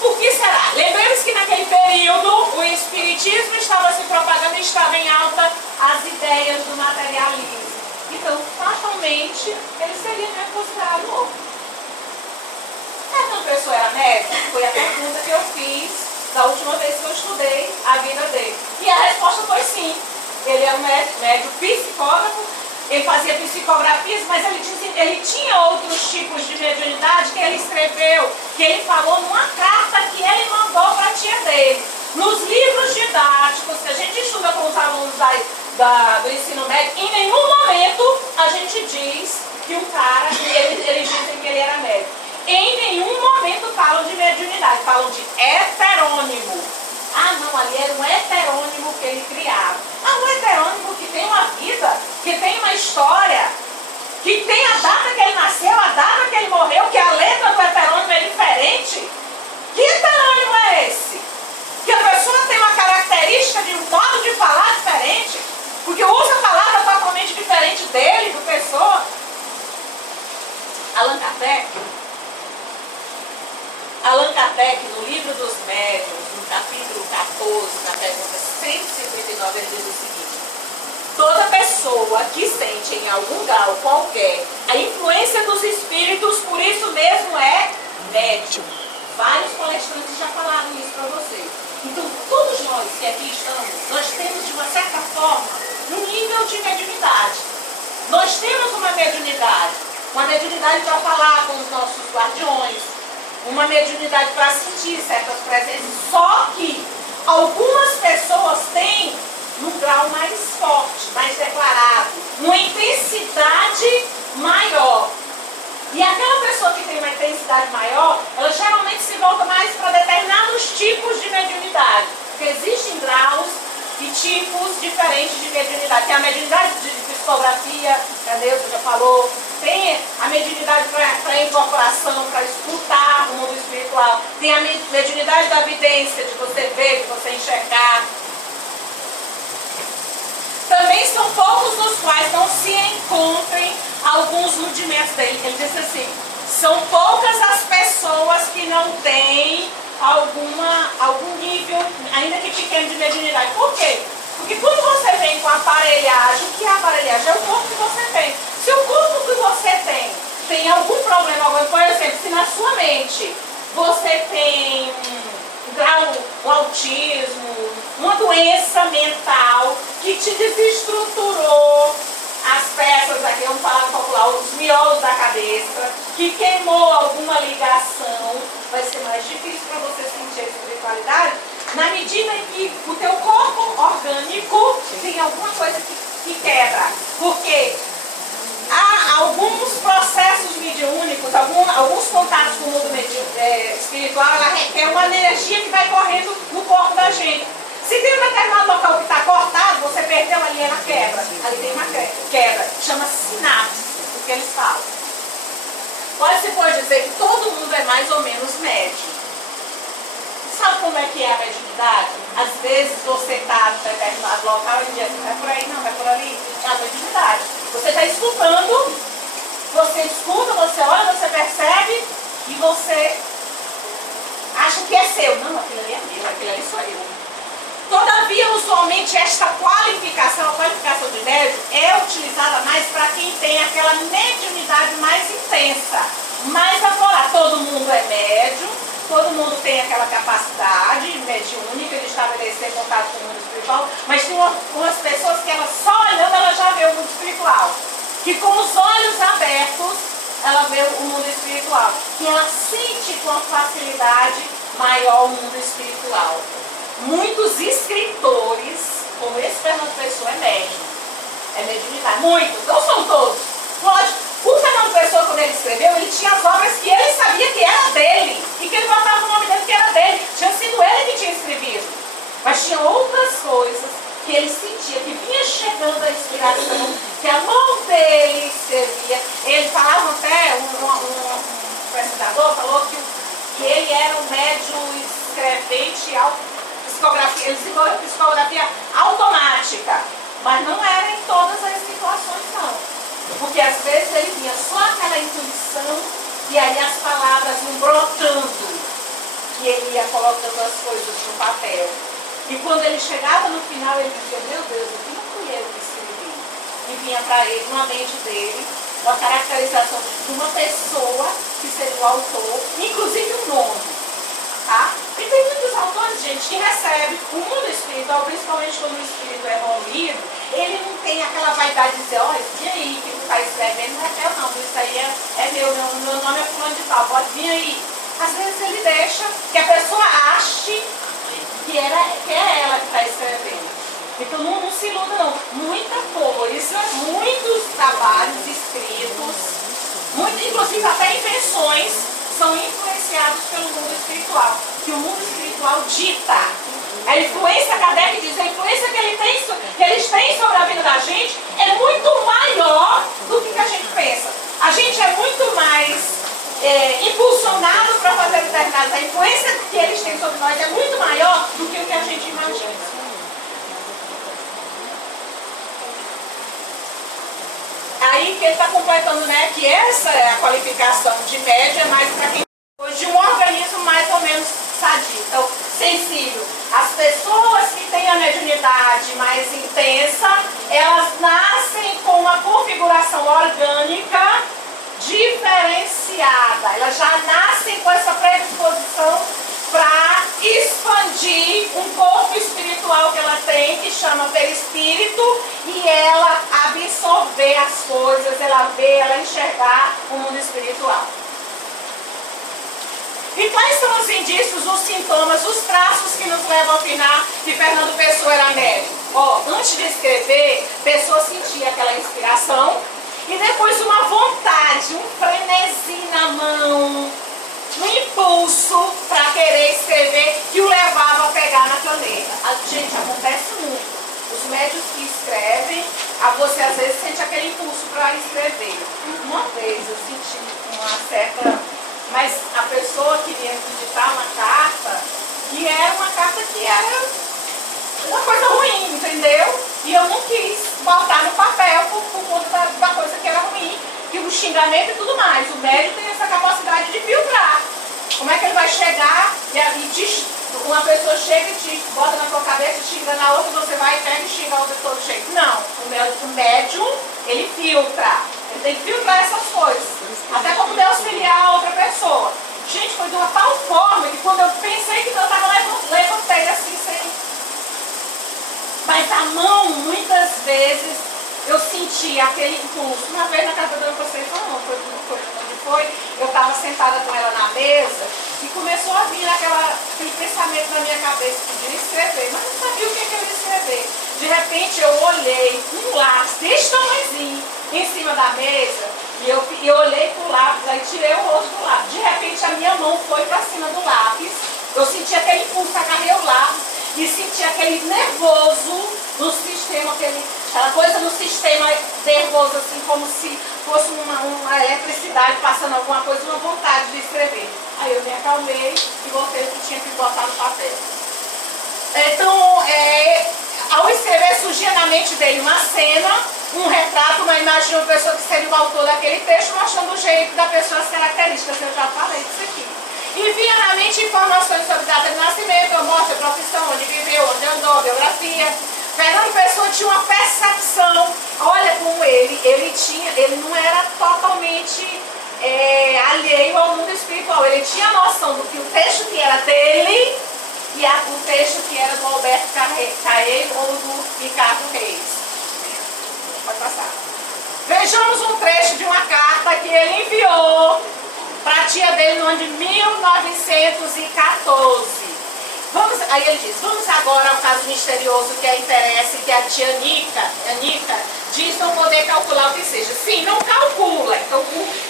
Por que será? Lembremos que naquele período o espiritismo estava se propagando e estava em alta as ideias do materialismo. Então, fatalmente, ele seria mesmo considerado louco. Essa pessoa era médico? Foi a pergunta que eu fiz da última vez que eu estudei a vida dele. E a resposta foi sim. Ele era um médico psicógrafo, ele fazia psicografias, mas ele tinha outros tipos de mediunidade que ele escreveu, que ele falou numa carta que ele mandou para a tia dele. Nos livros didáticos que a gente estuda com os alunos do ensino médio, em nenhum momento a gente diz que o cara, eles dizem que ele era médico. Em nenhum momento falam de mediunidade, falam de heterônimo. Ah, não, ali era um heterônimo que ele criava. Ah, um heterônimo que tem uma vida, que tem uma história, que tem a data que ele nasceu, a data que ele morreu, que a letra do heterônimo é diferente. Que heterônimo é esse? Que a pessoa tem uma característica de um modo de falar diferente, porque usa a palavra totalmente diferente dele, do pessoa. Allan Kardec, no livro dos médiuns, no capítulo 14, na pergunta 159, ele diz o seguinte: toda pessoa que sente em algum grau qualquer a influência dos espíritos, por isso mesmo é médium. Vários palestrantes já falaram isso para vocês. Então, todos nós que aqui estamos, nós temos de uma certa forma um nível de mediunidade. Nós temos uma mediunidade para falar com os nossos guardiões, uma mediunidade para sentir certas presenças, só que algumas pessoas têm num grau mais forte, mais declarado, uma intensidade maior. E aquela pessoa que tem uma intensidade maior, ela geralmente se volta mais para determinados tipos de mediunidade, porque existem graus e tipos diferentes de mediunidade. Tem a mediunidade de psicografia, que a Neuza já falou, tem a mediunidade para incorporação, para escutar o mundo espiritual, tem a mediunidade da vidência, de você ver, de você enxergar. Também são poucos nos quais não se encontrem alguns rudimentos dele. Ele disse assim, são poucas as pessoas que não têm algum nível, ainda que pequeno, de mediunidade. Por quê? Porque quando você vem com aparelhagem, o que é aparelhagem? É o corpo que você tem. Se o corpo que você tem algum problema, por exemplo, se na sua mente você tem um autismo, uma doença mental que te desestruturou as peças aqui, vamos falar popular, os miolos da cabeça, que queimou alguma ligação, vai ser mais difícil para você sentir a espiritualidade, na medida em que o teu corpo orgânico tem alguma coisa que quebra. Porque há alguns processos mediúnicos, alguns contatos com o mundo espiritual, ela requer uma energia que vai correndo no corpo da gente. Se tem um determinado local que está cortado, você perdeu ali, ela quebra. Ali tem uma quebra, chama sinapse, o que eles falam. Se pode dizer que todo mundo é mais ou menos médium. Sabe como é que é a mediunidade? Às vezes você está em determinado local e diz assim, não é por aí, não é por ali. É a mediunidade. Você está escutando, você escuta, você olha, você percebe e você acha que é seu. Não, aquilo ali é meu, aquilo ali sou eu. Todavia, usualmente, esta qualificação, a qualificação de médium, é utilizada mais para quem tem aquela mediunidade mais intensa, mais aflorada. Todo mundo é médium, todo mundo tem aquela capacidade mediúnica de estabelecer contato com o mundo espiritual, mas tem umas pessoas que ela só olhando, ela já vê o mundo espiritual. Que com os olhos abertos, ela vê o mundo espiritual. Que ela sente com facilidade maior o mundo espiritual. Muitos escritores, como esse Fernando Pessoa, é médium. É mediunidade. Muitos, não são todos. Lógico. O Fernando Pessoa, quando ele escreveu, ele tinha as obras que ele sabia que era dele. E que ele botava o nome dele que era dele. Tinha sido ele que tinha escrevido. Mas tinha outras coisas que ele sentia, que vinha chegando a inspiração, que a mão dele escrevia. Ele falava até, um pesquisador falou que ele era um médium escrevente, psicografia, ele desenvolveu psicografia automática. Mas não era em todas as situações, não. Porque às vezes ele vinha só aquela intuição e aí as palavras iam brotando. E ele ia colocando as coisas no papel. E quando ele chegava no final, ele dizia, meu Deus, aqui não fui eu que escrevi. E vinha para ele, na mente dele, uma caracterização de uma pessoa que seria o autor, inclusive o nome. Tá? E tem muitos autores, gente, que recebem o mundo espiritual, principalmente quando o espírito é evoluído, ele não tem aquela vaidade de dizer, olha, vem aí que tu está escrevendo, não é teu não, isso aí é meu nome é fulano de tal, pode vir aí. Às vezes ele deixa que a pessoa ache que é ela que está escrevendo. Então não se iluda não. Muita coisa, muitos trabalhos escritos, inclusive até invenções, são influenciados pelo mundo espiritual, que o mundo espiritual dita. A influência, Kardec diz, a influência que eles têm sobre a vida da gente é muito maior do que a gente pensa. A gente é muito mais impulsionado para fazer determinadas. A influência que eles têm sobre nós é muito maior do que o que a gente imagina. Aí que ele está completando, né, que essa é a qualificação de média, mais para quem de um organismo mais ou menos sadio. Então, sensível. As pessoas que têm a mediunidade mais intensa, elas nascem com uma configuração orgânica diferenciada. Elas já nascem com essa predisposição para expandir um corpo espiritual que ela tem, que chama perispírito, e ela absorver as coisas, ela ver, ela enxergar o mundo espiritual. E quais são os indícios, os sintomas, os traços que nos levam a opinar que Fernando Pessoa era médium? Antes de escrever, Pessoa sentia aquela inspiração e depois uma vontade, um frenesi na mão, um impulso para querer escrever que o levava a pegar na caneta. Gente, acontece muito. Os médios que escrevem, você às vezes sente aquele impulso para escrever. Uma vez eu senti uma certa... Mas a pessoa queria digitar uma carta e era uma carta que era uma coisa ruim, entendeu? E eu não quis botar no papel por conta da coisa que era ruim, que o xingamento e tudo mais. O médium tem essa capacidade de filtrar. Como é que ele vai chegar uma pessoa chega e te bota na tua cabeça, xinga na outra, você vai e pega e xinga a outra de todo jeito? Não. O médium, ele filtra. Ele tem que filtrar essas coisas. Até para poder auxiliar a outra pessoa. Gente, foi de uma tal forma que quando eu pensei que eu estava levantei assim, sem... Mas a mão, muitas vezes, eu senti aquele impulso. Uma vez na casa da Conceição, não foi onde foi, eu estava sentada com ela na mesa e começou a vir aquele pensamento na minha cabeça de escrever, mas não sabia o que eu ia escrever. De repente eu olhei um lápis desse tamanhozinho em cima da mesa e eu olhei para o lápis, aí tirei o rosto do lápis. De repente a minha mão foi para cima do lápis, eu senti aquele impulso, agarrei o lápis e senti aquele nervoso no sistema, aquela coisa no sistema nervoso, assim, como se fosse uma eletricidade passando alguma coisa, uma vontade de escrever. Aí eu me acalmei e voltei o que tinha que botar no papel. Então, ao escrever, surgia na mente dele uma cena, um retrato, uma imagem de uma pessoa que seria o autor daquele texto, mostrando o jeito da pessoa, as características. Eu já falei disso aqui. E vinha na mente informações sobre data de nascimento, a morte, a profissão, onde viveu, onde andou, biografia. Fernando Pessoa tinha uma percepção, olha como ele não era totalmente alheio ao mundo espiritual. Ele tinha noção do que o texto trecho que era do Alberto Caeiro ou do Ricardo Reis. Pode passar. Vejamos um trecho de uma carta que ele enviou para a tia dele no ano de 1914. Aí ele diz, vamos agora ao caso misterioso que a interessa e que a tia Anica diz não poder calcular o que seja. Sim, não calcula. Então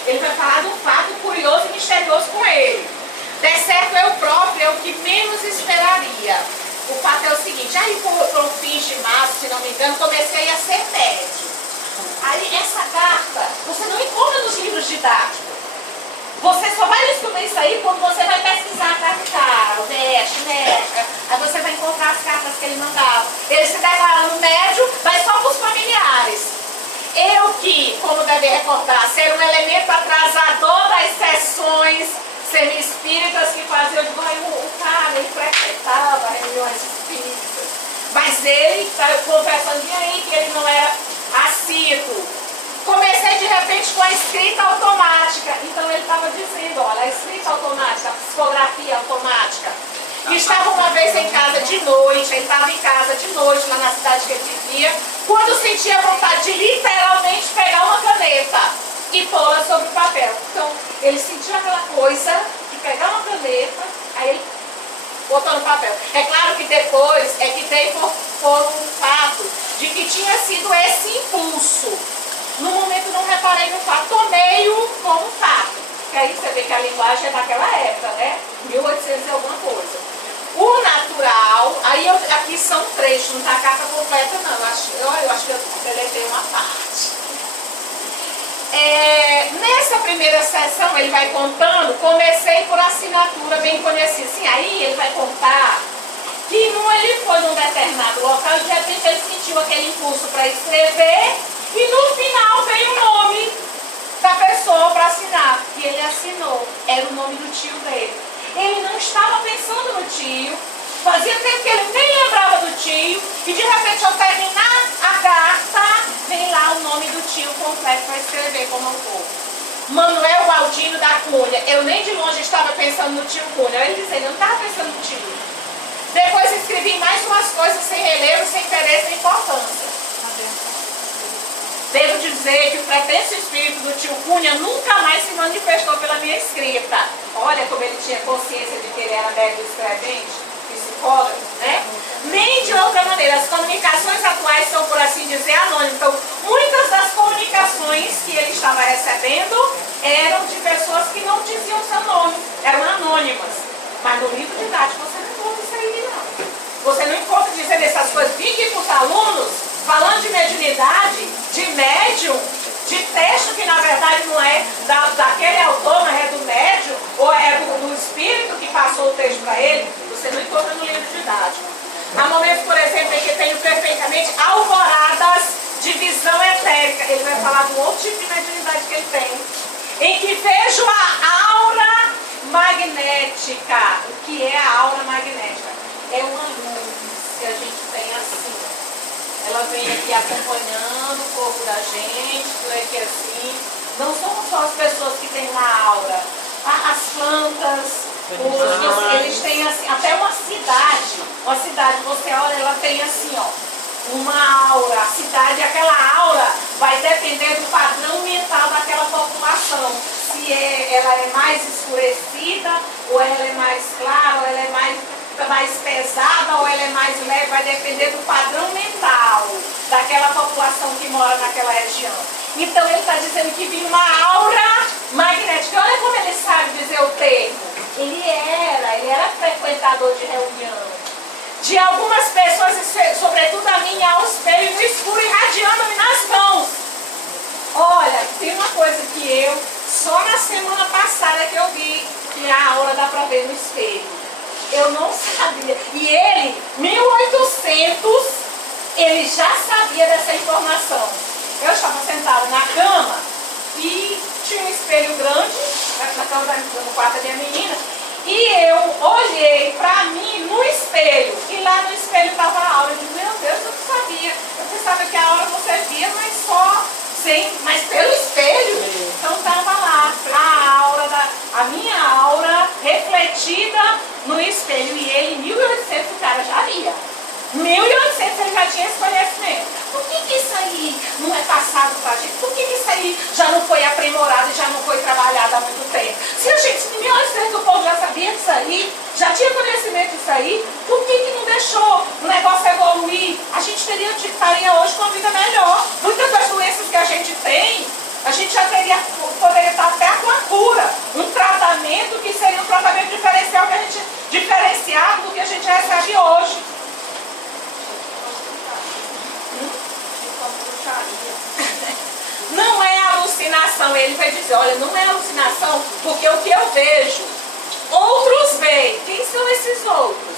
ele vai falar de um fato curioso e misterioso com ele. De certo, eu próprio é o que menos esperaria. O fato é o seguinte, aí por um fim de março, se não me engano, comecei a ser médio. Aí essa carta, você não encontra nos livros didáticos. Você só vai descobrir isso aí quando você vai pesquisar a carta do cara, o Neste, aí você vai encontrar as cartas que ele mandava. Ele se declara no médio, mas só para os familiares. Eu que, como deve recordar, ser um elemento atrasador das sessões semi-espíritas que faziam, o cara, ele frequentava reuniões espíritas. Mas ele está conversando aí que ele não era assíduo. Comecei de repente com a escrita automática. Então ele estava dizendo, olha, a escrita automática, a psicografia automática. E estava uma vez em casa de noite, ele estava em casa de noite, lá na cidade que ele vivia, quando sentia vontade de literalmente pegar uma caneta e pô-la sobre o papel. Então ele sentiu aquela coisa de pegar uma caneta, aí ele botou no papel. É claro que depois é que dei por um fato de que tinha sido esse impulso. No momento não reparei no fato, tomei-o como fato. Que aí você vê que a linguagem é daquela época, né? 1800 e alguma coisa. O natural, aí aqui são trechos, não está a carta completa não. Eu acho que eu deletei uma parte. Nessa primeira sessão ele vai contando, comecei por assinatura bem conhecida. Sim, aí ele vai contar que ele foi num determinado local e de repente ele sentiu aquele impulso para escrever. E no final veio o nome da pessoa para assinar. E ele assinou. Era o nome do tio dele. Ele não estava pensando no tio. Fazia tempo que ele nem lembrava do tio. E de repente, ao terminar a carta, vem lá o nome do tio completo para escrever como um povo. Manuel Galdino da Cunha. Eu nem de longe estava pensando no tio Cunha. Ele dizendo, eu não estava pensando no tio. Depois escrevi mais umas coisas sem relevo, sem interesse nem importância. Devo dizer que o pretenso espírito do tio Cunha nunca mais se manifestou pela minha escrita. Olha como ele tinha consciência de que ele era médium escrevente, psicólogo, né? Nem de outra maneira. As comunicações atuais são, por assim dizer, anônimas. Então, muitas das comunicações que ele estava recebendo eram de pessoas que não diziam seu nome, eram anônimas. Mas no livro didático você não encontra isso aí, não. Você não encontra dizendo essas coisas. Fique para os alunos falando de mediunidade, de médium, de texto que na verdade não é daquele autor, mas é do médium, ou é do espírito que passou o texto para ele, você não encontra no livro didático. Há momentos, por exemplo, em que tenho perfeitamente alvoradas de visão etérica. Ele vai falar de um outro tipo de mediunidade que ele tem. Em que vejo a aura magnética. O que é a aura magnética? É uma luz que a gente tem assim. Ela vem aqui acompanhando o corpo da gente, por aqui assim. Não são só as pessoas que têm uma aura. As plantas, eles têm assim, até uma cidade, você olha, ela tem assim, ó, uma aura. A cidade, aquela aura vai depender do padrão mental daquela população. Se ela é mais escurecida, ou ela é mais clara, ou ela é mais pesada, ou ela é mais leve, vai depender do padrão mental daquela população que mora naquela região. Então ele está dizendo que vinha uma aura magnética. Olha como ele sabe dizer o termo. Ele era frequentador de reunião. De algumas pessoas, sobretudo a minha, ao espelho no escuro, irradiando-me nas mãos. Olha, tem uma coisa que só na semana passada que eu vi que a aura dá para ver no espelho. Eu não sabia. E ele, 1800, ele já sabia dessa informação. Eu estava sentada na cama e tinha um espelho grande, na cama no quarto da minha menina, e eu olhei pra mim no espelho, e lá no espelho estava a aura. Eu disse, meu Deus, eu não sabia. Eu pensava que a aura você via, mas pelo espelho. Então estava lá a minha aura refletida no espelho. espelho e ele, em 1800 o cara já via. 1800 ele já tinha esse conhecimento. Por que isso aí não é passado para a gente? Por que isso aí já não foi aprimorado e já não foi trabalhado há muito tempo? Se a gente, em 1800 o povo já sabia disso aí, já tinha conhecimento disso aí, por que não deixou o negócio evoluir? A gente estaria hoje com uma vida melhor. Muitas das doenças que a gente tem, a gente já poderia estar até com a cura. Um tratamento que seria um tratamento diferenciado do que a gente recebe hoje. Não é alucinação. Ele vai dizer, olha, não é alucinação, porque o que eu vejo, outros veem. Quem são esses outros?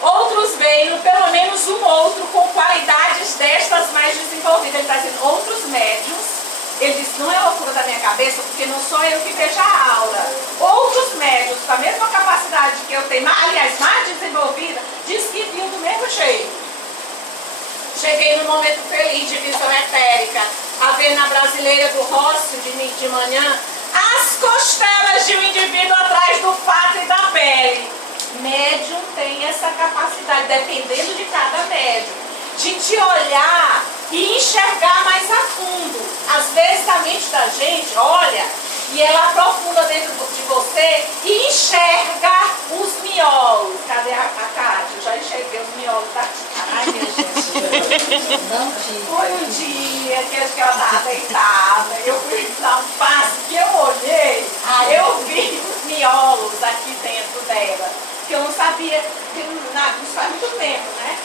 Outros veem, pelo menos um outro, com qualidades destas mais desenvolvidas. Ele está dizendo, outros médiuns. Ele disse, não é loucura da minha cabeça, porque não sou eu que vejo a aura. Outros médiuns, com a mesma capacidade que eu tenho, aliás, mais desenvolvida, diz que viu do mesmo jeito. Cheguei num momento feliz de visão etérica, a ver na brasileira do Rócio de manhã as costelas de um indivíduo atrás do fato e da pele. Médium tem essa capacidade, dependendo de cada médium, de te olhar e enxergar mais a fundo. Às vezes a mente da gente olha e ela aprofunda dentro de você e enxerga os miolos. Cadê a Cátia? Eu já enxerguei os miolos da Cátia. Ai, minha gente. Foi um dia que acho que ela estava deitada. Eu fui na face que eu olhei, eu vi os miolos aqui dentro dela. Que eu não sabia, isso faz muito tempo, né?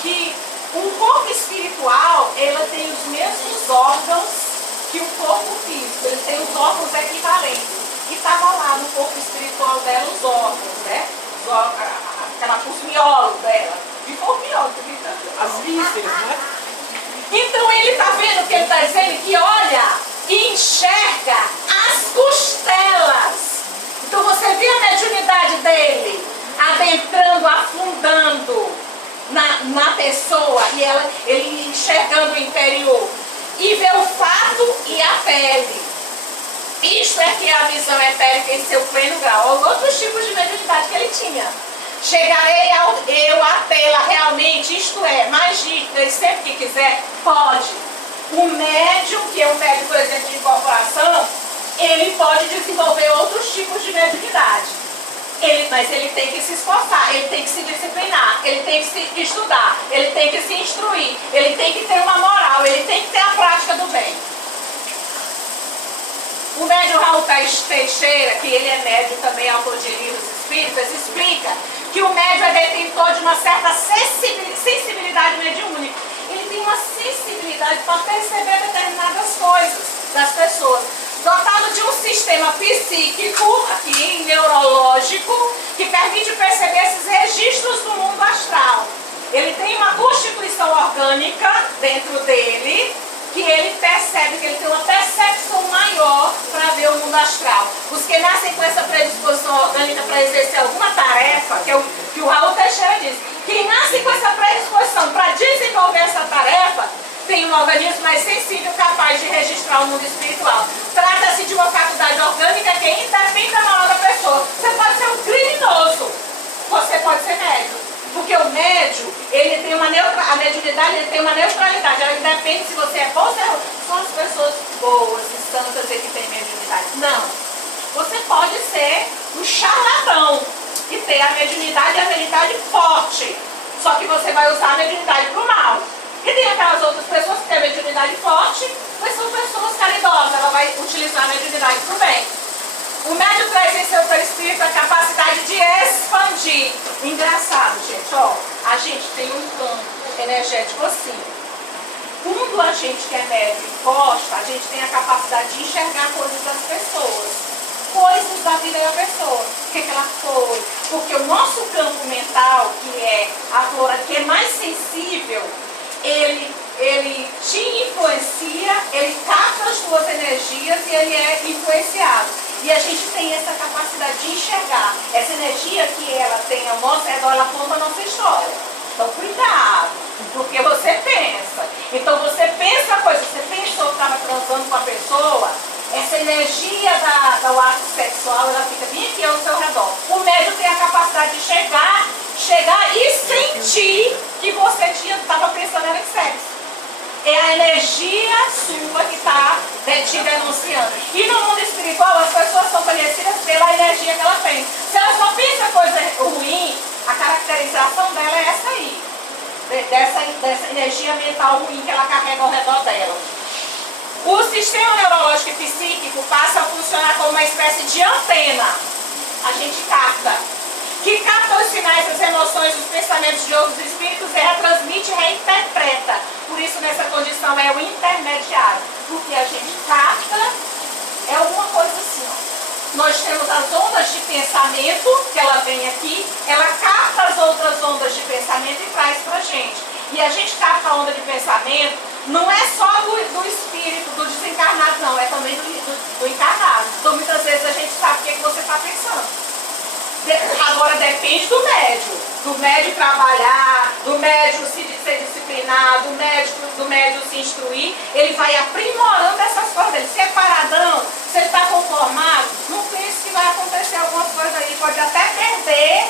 Que um corpo espiritual, ela tem os mesmos órgãos que o corpo físico, ele tem os órgãos equivalentes. E estava lá no corpo espiritual dela os órgãos, né? Os miolos dela. E foi o miolo, as vísceras, né? Então ele está vendo que ele está dizendo que olha e enxerga as costelas. Então você vê a mediunidade dele adentrando, afundando na pessoa e ele enxergando o interior. E vê o fato e a pele. Isto é que é a visão etérica em seu pleno grau. Outros tipos de mediunidade que ele tinha. Chegarei eu a tê-la realmente, isto é, mais nítida e sempre que quiser, pode. O médium, que é um médium, por exemplo, de incorporação, ele pode desenvolver outros tipos de mediunidade. Mas ele tem que se esforçar, ele tem que se disciplinar, ele tem que se estudar, ele tem que se instruir, ele tem que ter uma moral, ele tem que ter a prática do bem. O médium Raul Teixeira, que ele é médium também, autor de livros espíritas, explica que o médium é detentor de uma certa sensibilidade mediúnica. Ele tem uma sensibilidade para perceber determinadas coisas das pessoas. Dotado de um sistema psíquico e neurológico que permite perceber esses registros do mundo astral. Ele tem uma constituição orgânica dentro dele que ele percebe, que ele tem uma percepção maior para ver o mundo astral. Os que nascem com essa predisposição orgânica para exercer alguma tarefa, que o Raul Teixeira diz, quem nasce com essa predisposição para desenvolver essa tarefa, tem um organismo mais sensível capaz de registrar o mundo espiritual. Trata-se de uma faculdade orgânica que independe da moral da pessoa. Você pode ser um criminoso, você pode ser médium. Porque o médium, ele tem a mediunidade, ele tem uma neutralidade. Ela independe se você é bom ou não. São as pessoas boas e santas que têm mediunidade. Não. Você pode ser um charlatão e ter a mediunidade forte. Só que você vai usar a mediunidade para o mal. E tem aquelas outras pessoas que têm a mediunidade forte, mas são pessoas caridosas. Ela vai utilizar a mediunidade para o bem. O médium traz em seu perispírito a capacidade de expandir. Engraçado, gente, ó, a gente tem um campo energético assim. Quando a gente que é médium encosta, a gente tem a capacidade de enxergar coisas das pessoas. Coisas da vida da pessoa. O que ela foi? Porque o nosso campo mental, que é a flora, que é mais sensível, ele te influencia, ele capta as suas energias e ele é influenciado. E a gente tem essa capacidade de enxergar. Essa energia que ela tem ao nosso redor, ela conta a nossa história. Então cuidado, porque você pensa. Então você pensa a coisa, você pensou que estava transando com a pessoa, essa energia do ato sexual, ela fica bem aqui ao seu redor. O médium tem a capacidade de sentir que você estava pensando em sexo. É a energia sua que está te denunciando. E no mundo espiritual, as pessoas são conhecidas pela energia que ela tem. Se ela só pensa coisa ruim, a caracterização dela é essa aí. Dessa energia mental ruim que ela carrega ao redor dela. O sistema neurológico e psíquico passa a funcionar como uma espécie de antena. A gente capta. Que capta os sinais, as emoções, os pensamentos de outros espíritos e retransmite e reinterpreta. Por isso, nessa condição, é o intermediário. Porque a gente capta, é alguma coisa assim, ó. Nós temos as ondas de pensamento, que ela vem aqui, ela capta as outras ondas de pensamento e traz pra gente. E a gente capta a onda de pensamento, não é só do espírito, do desencarnado, não, é também do encarnado. Então, muitas vezes a gente sabe o que você está pensando. Agora depende do médio trabalhar, do médio se disciplinar, do médio se instruir, ele vai aprimorando essas coisas dele. Se é paradão, se ele está conformado, não pense que vai acontecer alguma coisa aí, pode até perder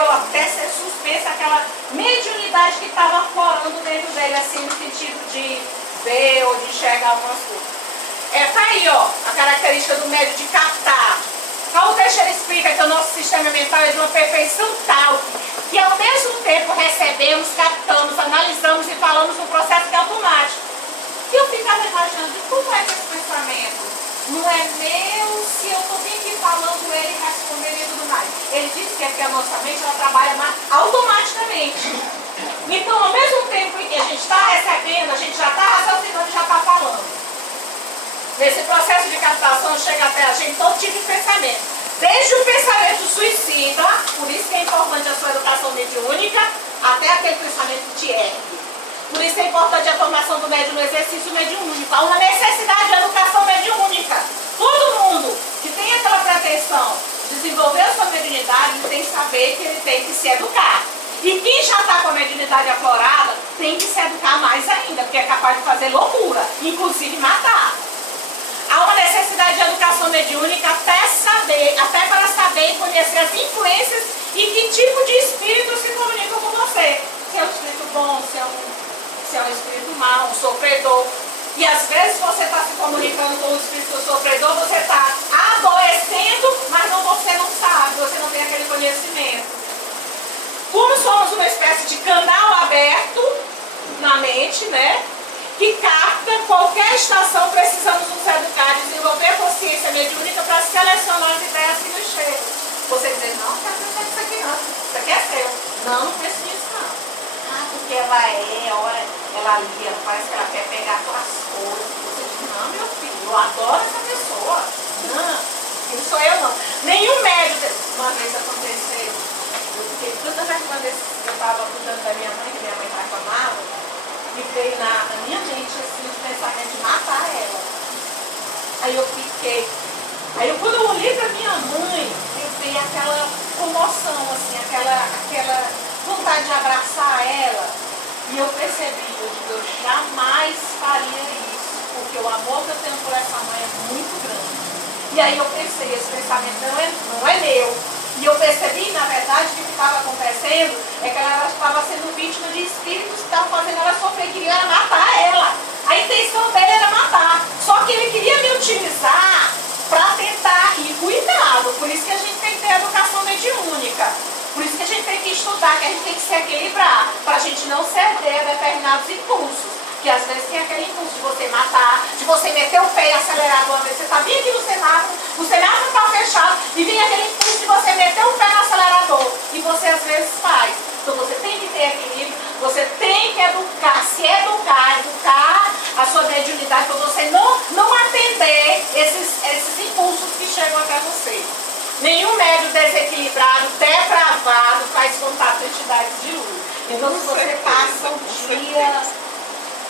ou até ser suspensa aquela mediunidade que estava aflorando dentro dele, assim, no sentido de ver ou de enxergar algumas coisas. Tá aí, ó, a característica do médio de captar. Paulo Teixeira explica que o nosso sistema mental é de uma perfeição tal que ao mesmo tempo recebemos, captamos, analisamos e falamos num processo que é automático. E eu ficava imaginando, como é que esse pensamento não é meu se eu estou aqui falando ele, respondendo e tudo mais? Ele disse que é porque a nossa mente ela trabalha automaticamente. Então, ao mesmo tempo em que a gente está recebendo, a gente já está raciocinando e já está falando. Nesse processo de captação chega até a gente todo tipo de pensamento. Desde o pensamento suicida, por isso que é importante a sua educação mediúnica, até aquele pensamento que te ergue. Por isso que é importante a formação do médium no exercício mediúnico. Há uma necessidade de educação mediúnica. Todo mundo que tem aquela pretensão de desenvolver a sua mediunidade tem que saber que ele tem que se educar. E quem já está com a mediunidade aflorada tem que se educar mais ainda, porque é capaz de fazer loucura, inclusive matar. Há uma necessidade de educação mediúnica até para saber e conhecer as influências e que tipo de espírito se comunicam com você. Se é um espírito bom, se é um espírito mau, um sofredor. E às vezes você está se comunicando com o espírito sofredor, você está adoecendo, mas você não sabe, você não tem aquele conhecimento. Como somos uma espécie de canal aberto na mente, né? Que capta qualquer estação, precisamos nos educar, desenvolver consciência mediúnica para selecionar as ideias que nos chegam. Você dizer, não quero pensar nisso aqui não, isso aqui é seu. Não, não penso nisso não. Porque ela ali, ela parece que ela quer pegar suas coisas. Você diz, não, meu filho, eu adoro essa pessoa. Não sou eu não. Nenhum médico, uma vez aconteceu, eu fiquei toda vez quando eu estava cuidando da minha mãe, que minha mãe estava com a mala, e veio na minha mente assim, o pensamento de matar ela. Aí eu fiquei. Aí quando eu olhei para minha mãe, eu veio aquela comoção, assim, aquela vontade de abraçar ela. E eu percebi, eu jamais faria isso, porque o amor que eu tenho por essa mãe é muito grande. E aí eu pensei, esse pensamento não é meu. E eu percebi, na verdade, que o que estava acontecendo é que ela estava sendo vítima de espíritos que estavam fazendo ela sofrer, queriam matar ela. A intenção dele era matar. Só que ele queria me utilizar para tentar ir cuidado. Por isso que a gente tem que ter educação mediúnica. Por isso que a gente tem que estudar, que a gente tem que se equilibrar, para a gente não ceder a determinados impulsos. Que às vezes tem aquele impulso de você matar, de você meter o pé e acelerar uma vez. Você sabia que o semáforo está fechado e vem aquele impulso de você meter o pé no acelerador. E você às vezes faz. Então você tem que ter equilíbrio, você tem que educar, educar a sua mediunidade para você não atender esses impulsos que chegam até você. Nenhum médium desequilibrado, depravado, faz contato com entidades de luz. Então se você passa o dia...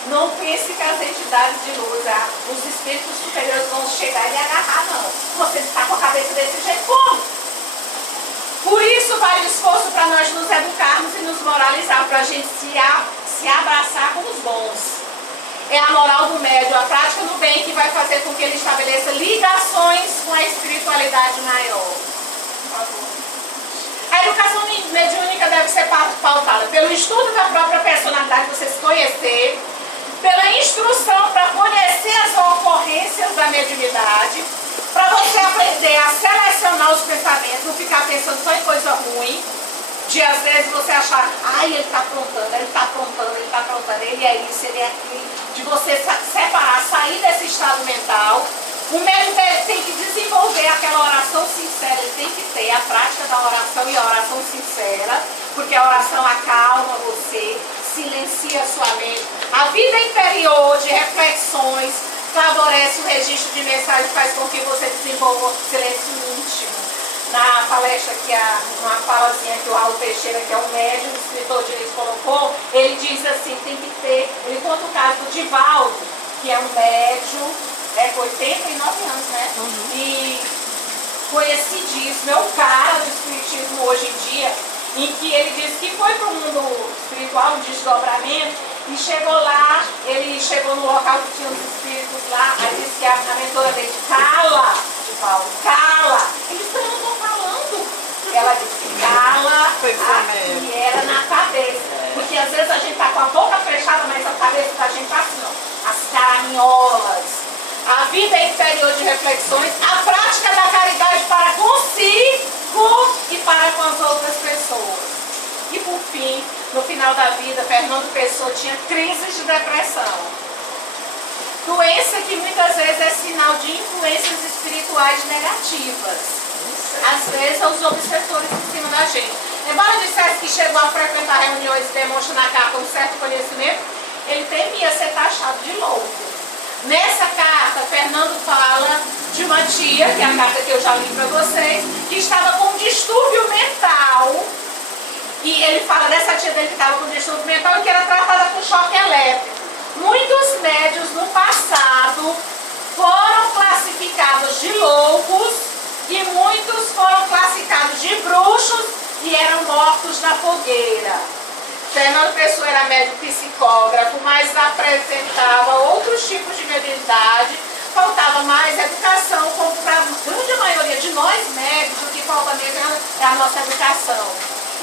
Não pense que as entidades de luz, os espíritos superiores vão chegar e lhe agarrar, não. Você está com a cabeça desse jeito, como? Por isso vale o esforço para nós nos educarmos e nos moralizar, para a gente se abraçar com os bons. É a moral do médium, a prática do bem que vai fazer com que ele estabeleça ligações com a espiritualidade maior. Por favor. A educação mediúnica deve deve ser pautada pelo estudo da própria personalidade, você se conhecer, pela instrução para conhecer as ocorrências da mediunidade, para você aprender a selecionar os pensamentos, não ficar pensando só em coisa ruim, de às vezes você achar, ai, ele está aprontando, ele está aprontando, ele está aprontando, ele é isso, ele é aquilo, de você separar, sair desse estado mental. O médium tem que desenvolver aquela oração sincera, ele tem que ter a prática da oração e a oração sincera, porque a oração acalma você, silencia a sua mente. A vida interior de reflexões favorece o registro de mensagens, faz com que você desenvolva silêncio íntimo. Na palestra, uma falazinha que o Raul Teixeira, que é um médium, escritor de direito, colocou, ele diz assim, tem que ter, ele conta o caso do Divaldo, que é um médium, com 89 anos, né? E conhecidíssimo, é um cara do espiritismo hoje em dia, em que ele disse que foi para o mundo espiritual, um desdobramento, e chegou lá, ele chegou no local que tinha os espíritos lá, aí disse que a mentora dele, cala, Divaldo, cala. Ele disse, eu não estou falando. Ela disse, cala, e era na cabeça. Porque às vezes a gente está com a boca fechada, mas a cabeça da gente está assim, ó, as caraminholas. A vida interior de reflexões, a prática da caridade para consigo e para com as outras pessoas. E por fim, no final da vida, Fernando Pessoa tinha crises de depressão. Doença que muitas vezes é sinal de influências espirituais negativas. Às vezes, os obsessores em cima da gente. Embora dissesse que chegou a frequentar reuniões e demonstra na carta um certo conhecimento, ele temia ser taxado de louco. Nessa carta, Fernando fala de uma tia, que é a carta que eu já li para vocês, que estava com um distúrbio mental. E ele fala dessa tia dele que estava com distúrbio mental e que era tratada com choque elétrico. Muitos médiuns no passado foram classificados de loucos e muitos foram classificados de bruxos e eram mortos na fogueira. Fernando Pessoa era médium psicógrafo, mas apresentava outros tipos de mediunidade, faltava mais educação, como para a grande maioria de nós médicos, o que falta mesmo é a nossa educação.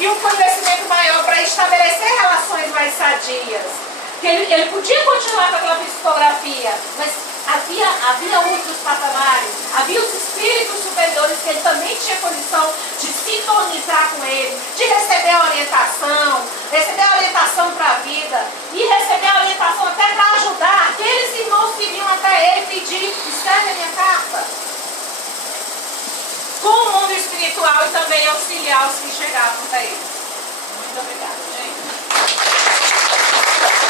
E um conhecimento maior para estabelecer relações mais sadias. Ele podia continuar com aquela psicografia, mas havia outros patamares, havia os espíritos superiores que ele também tinha condição de sintonizar com ele, de receber a orientação para a vida e receber a orientação até para ajudar aqueles irmãos que vinham até ele pedir, escreve a minha carta. Com o mundo espiritual e também auxiliar os que chegavam até ele.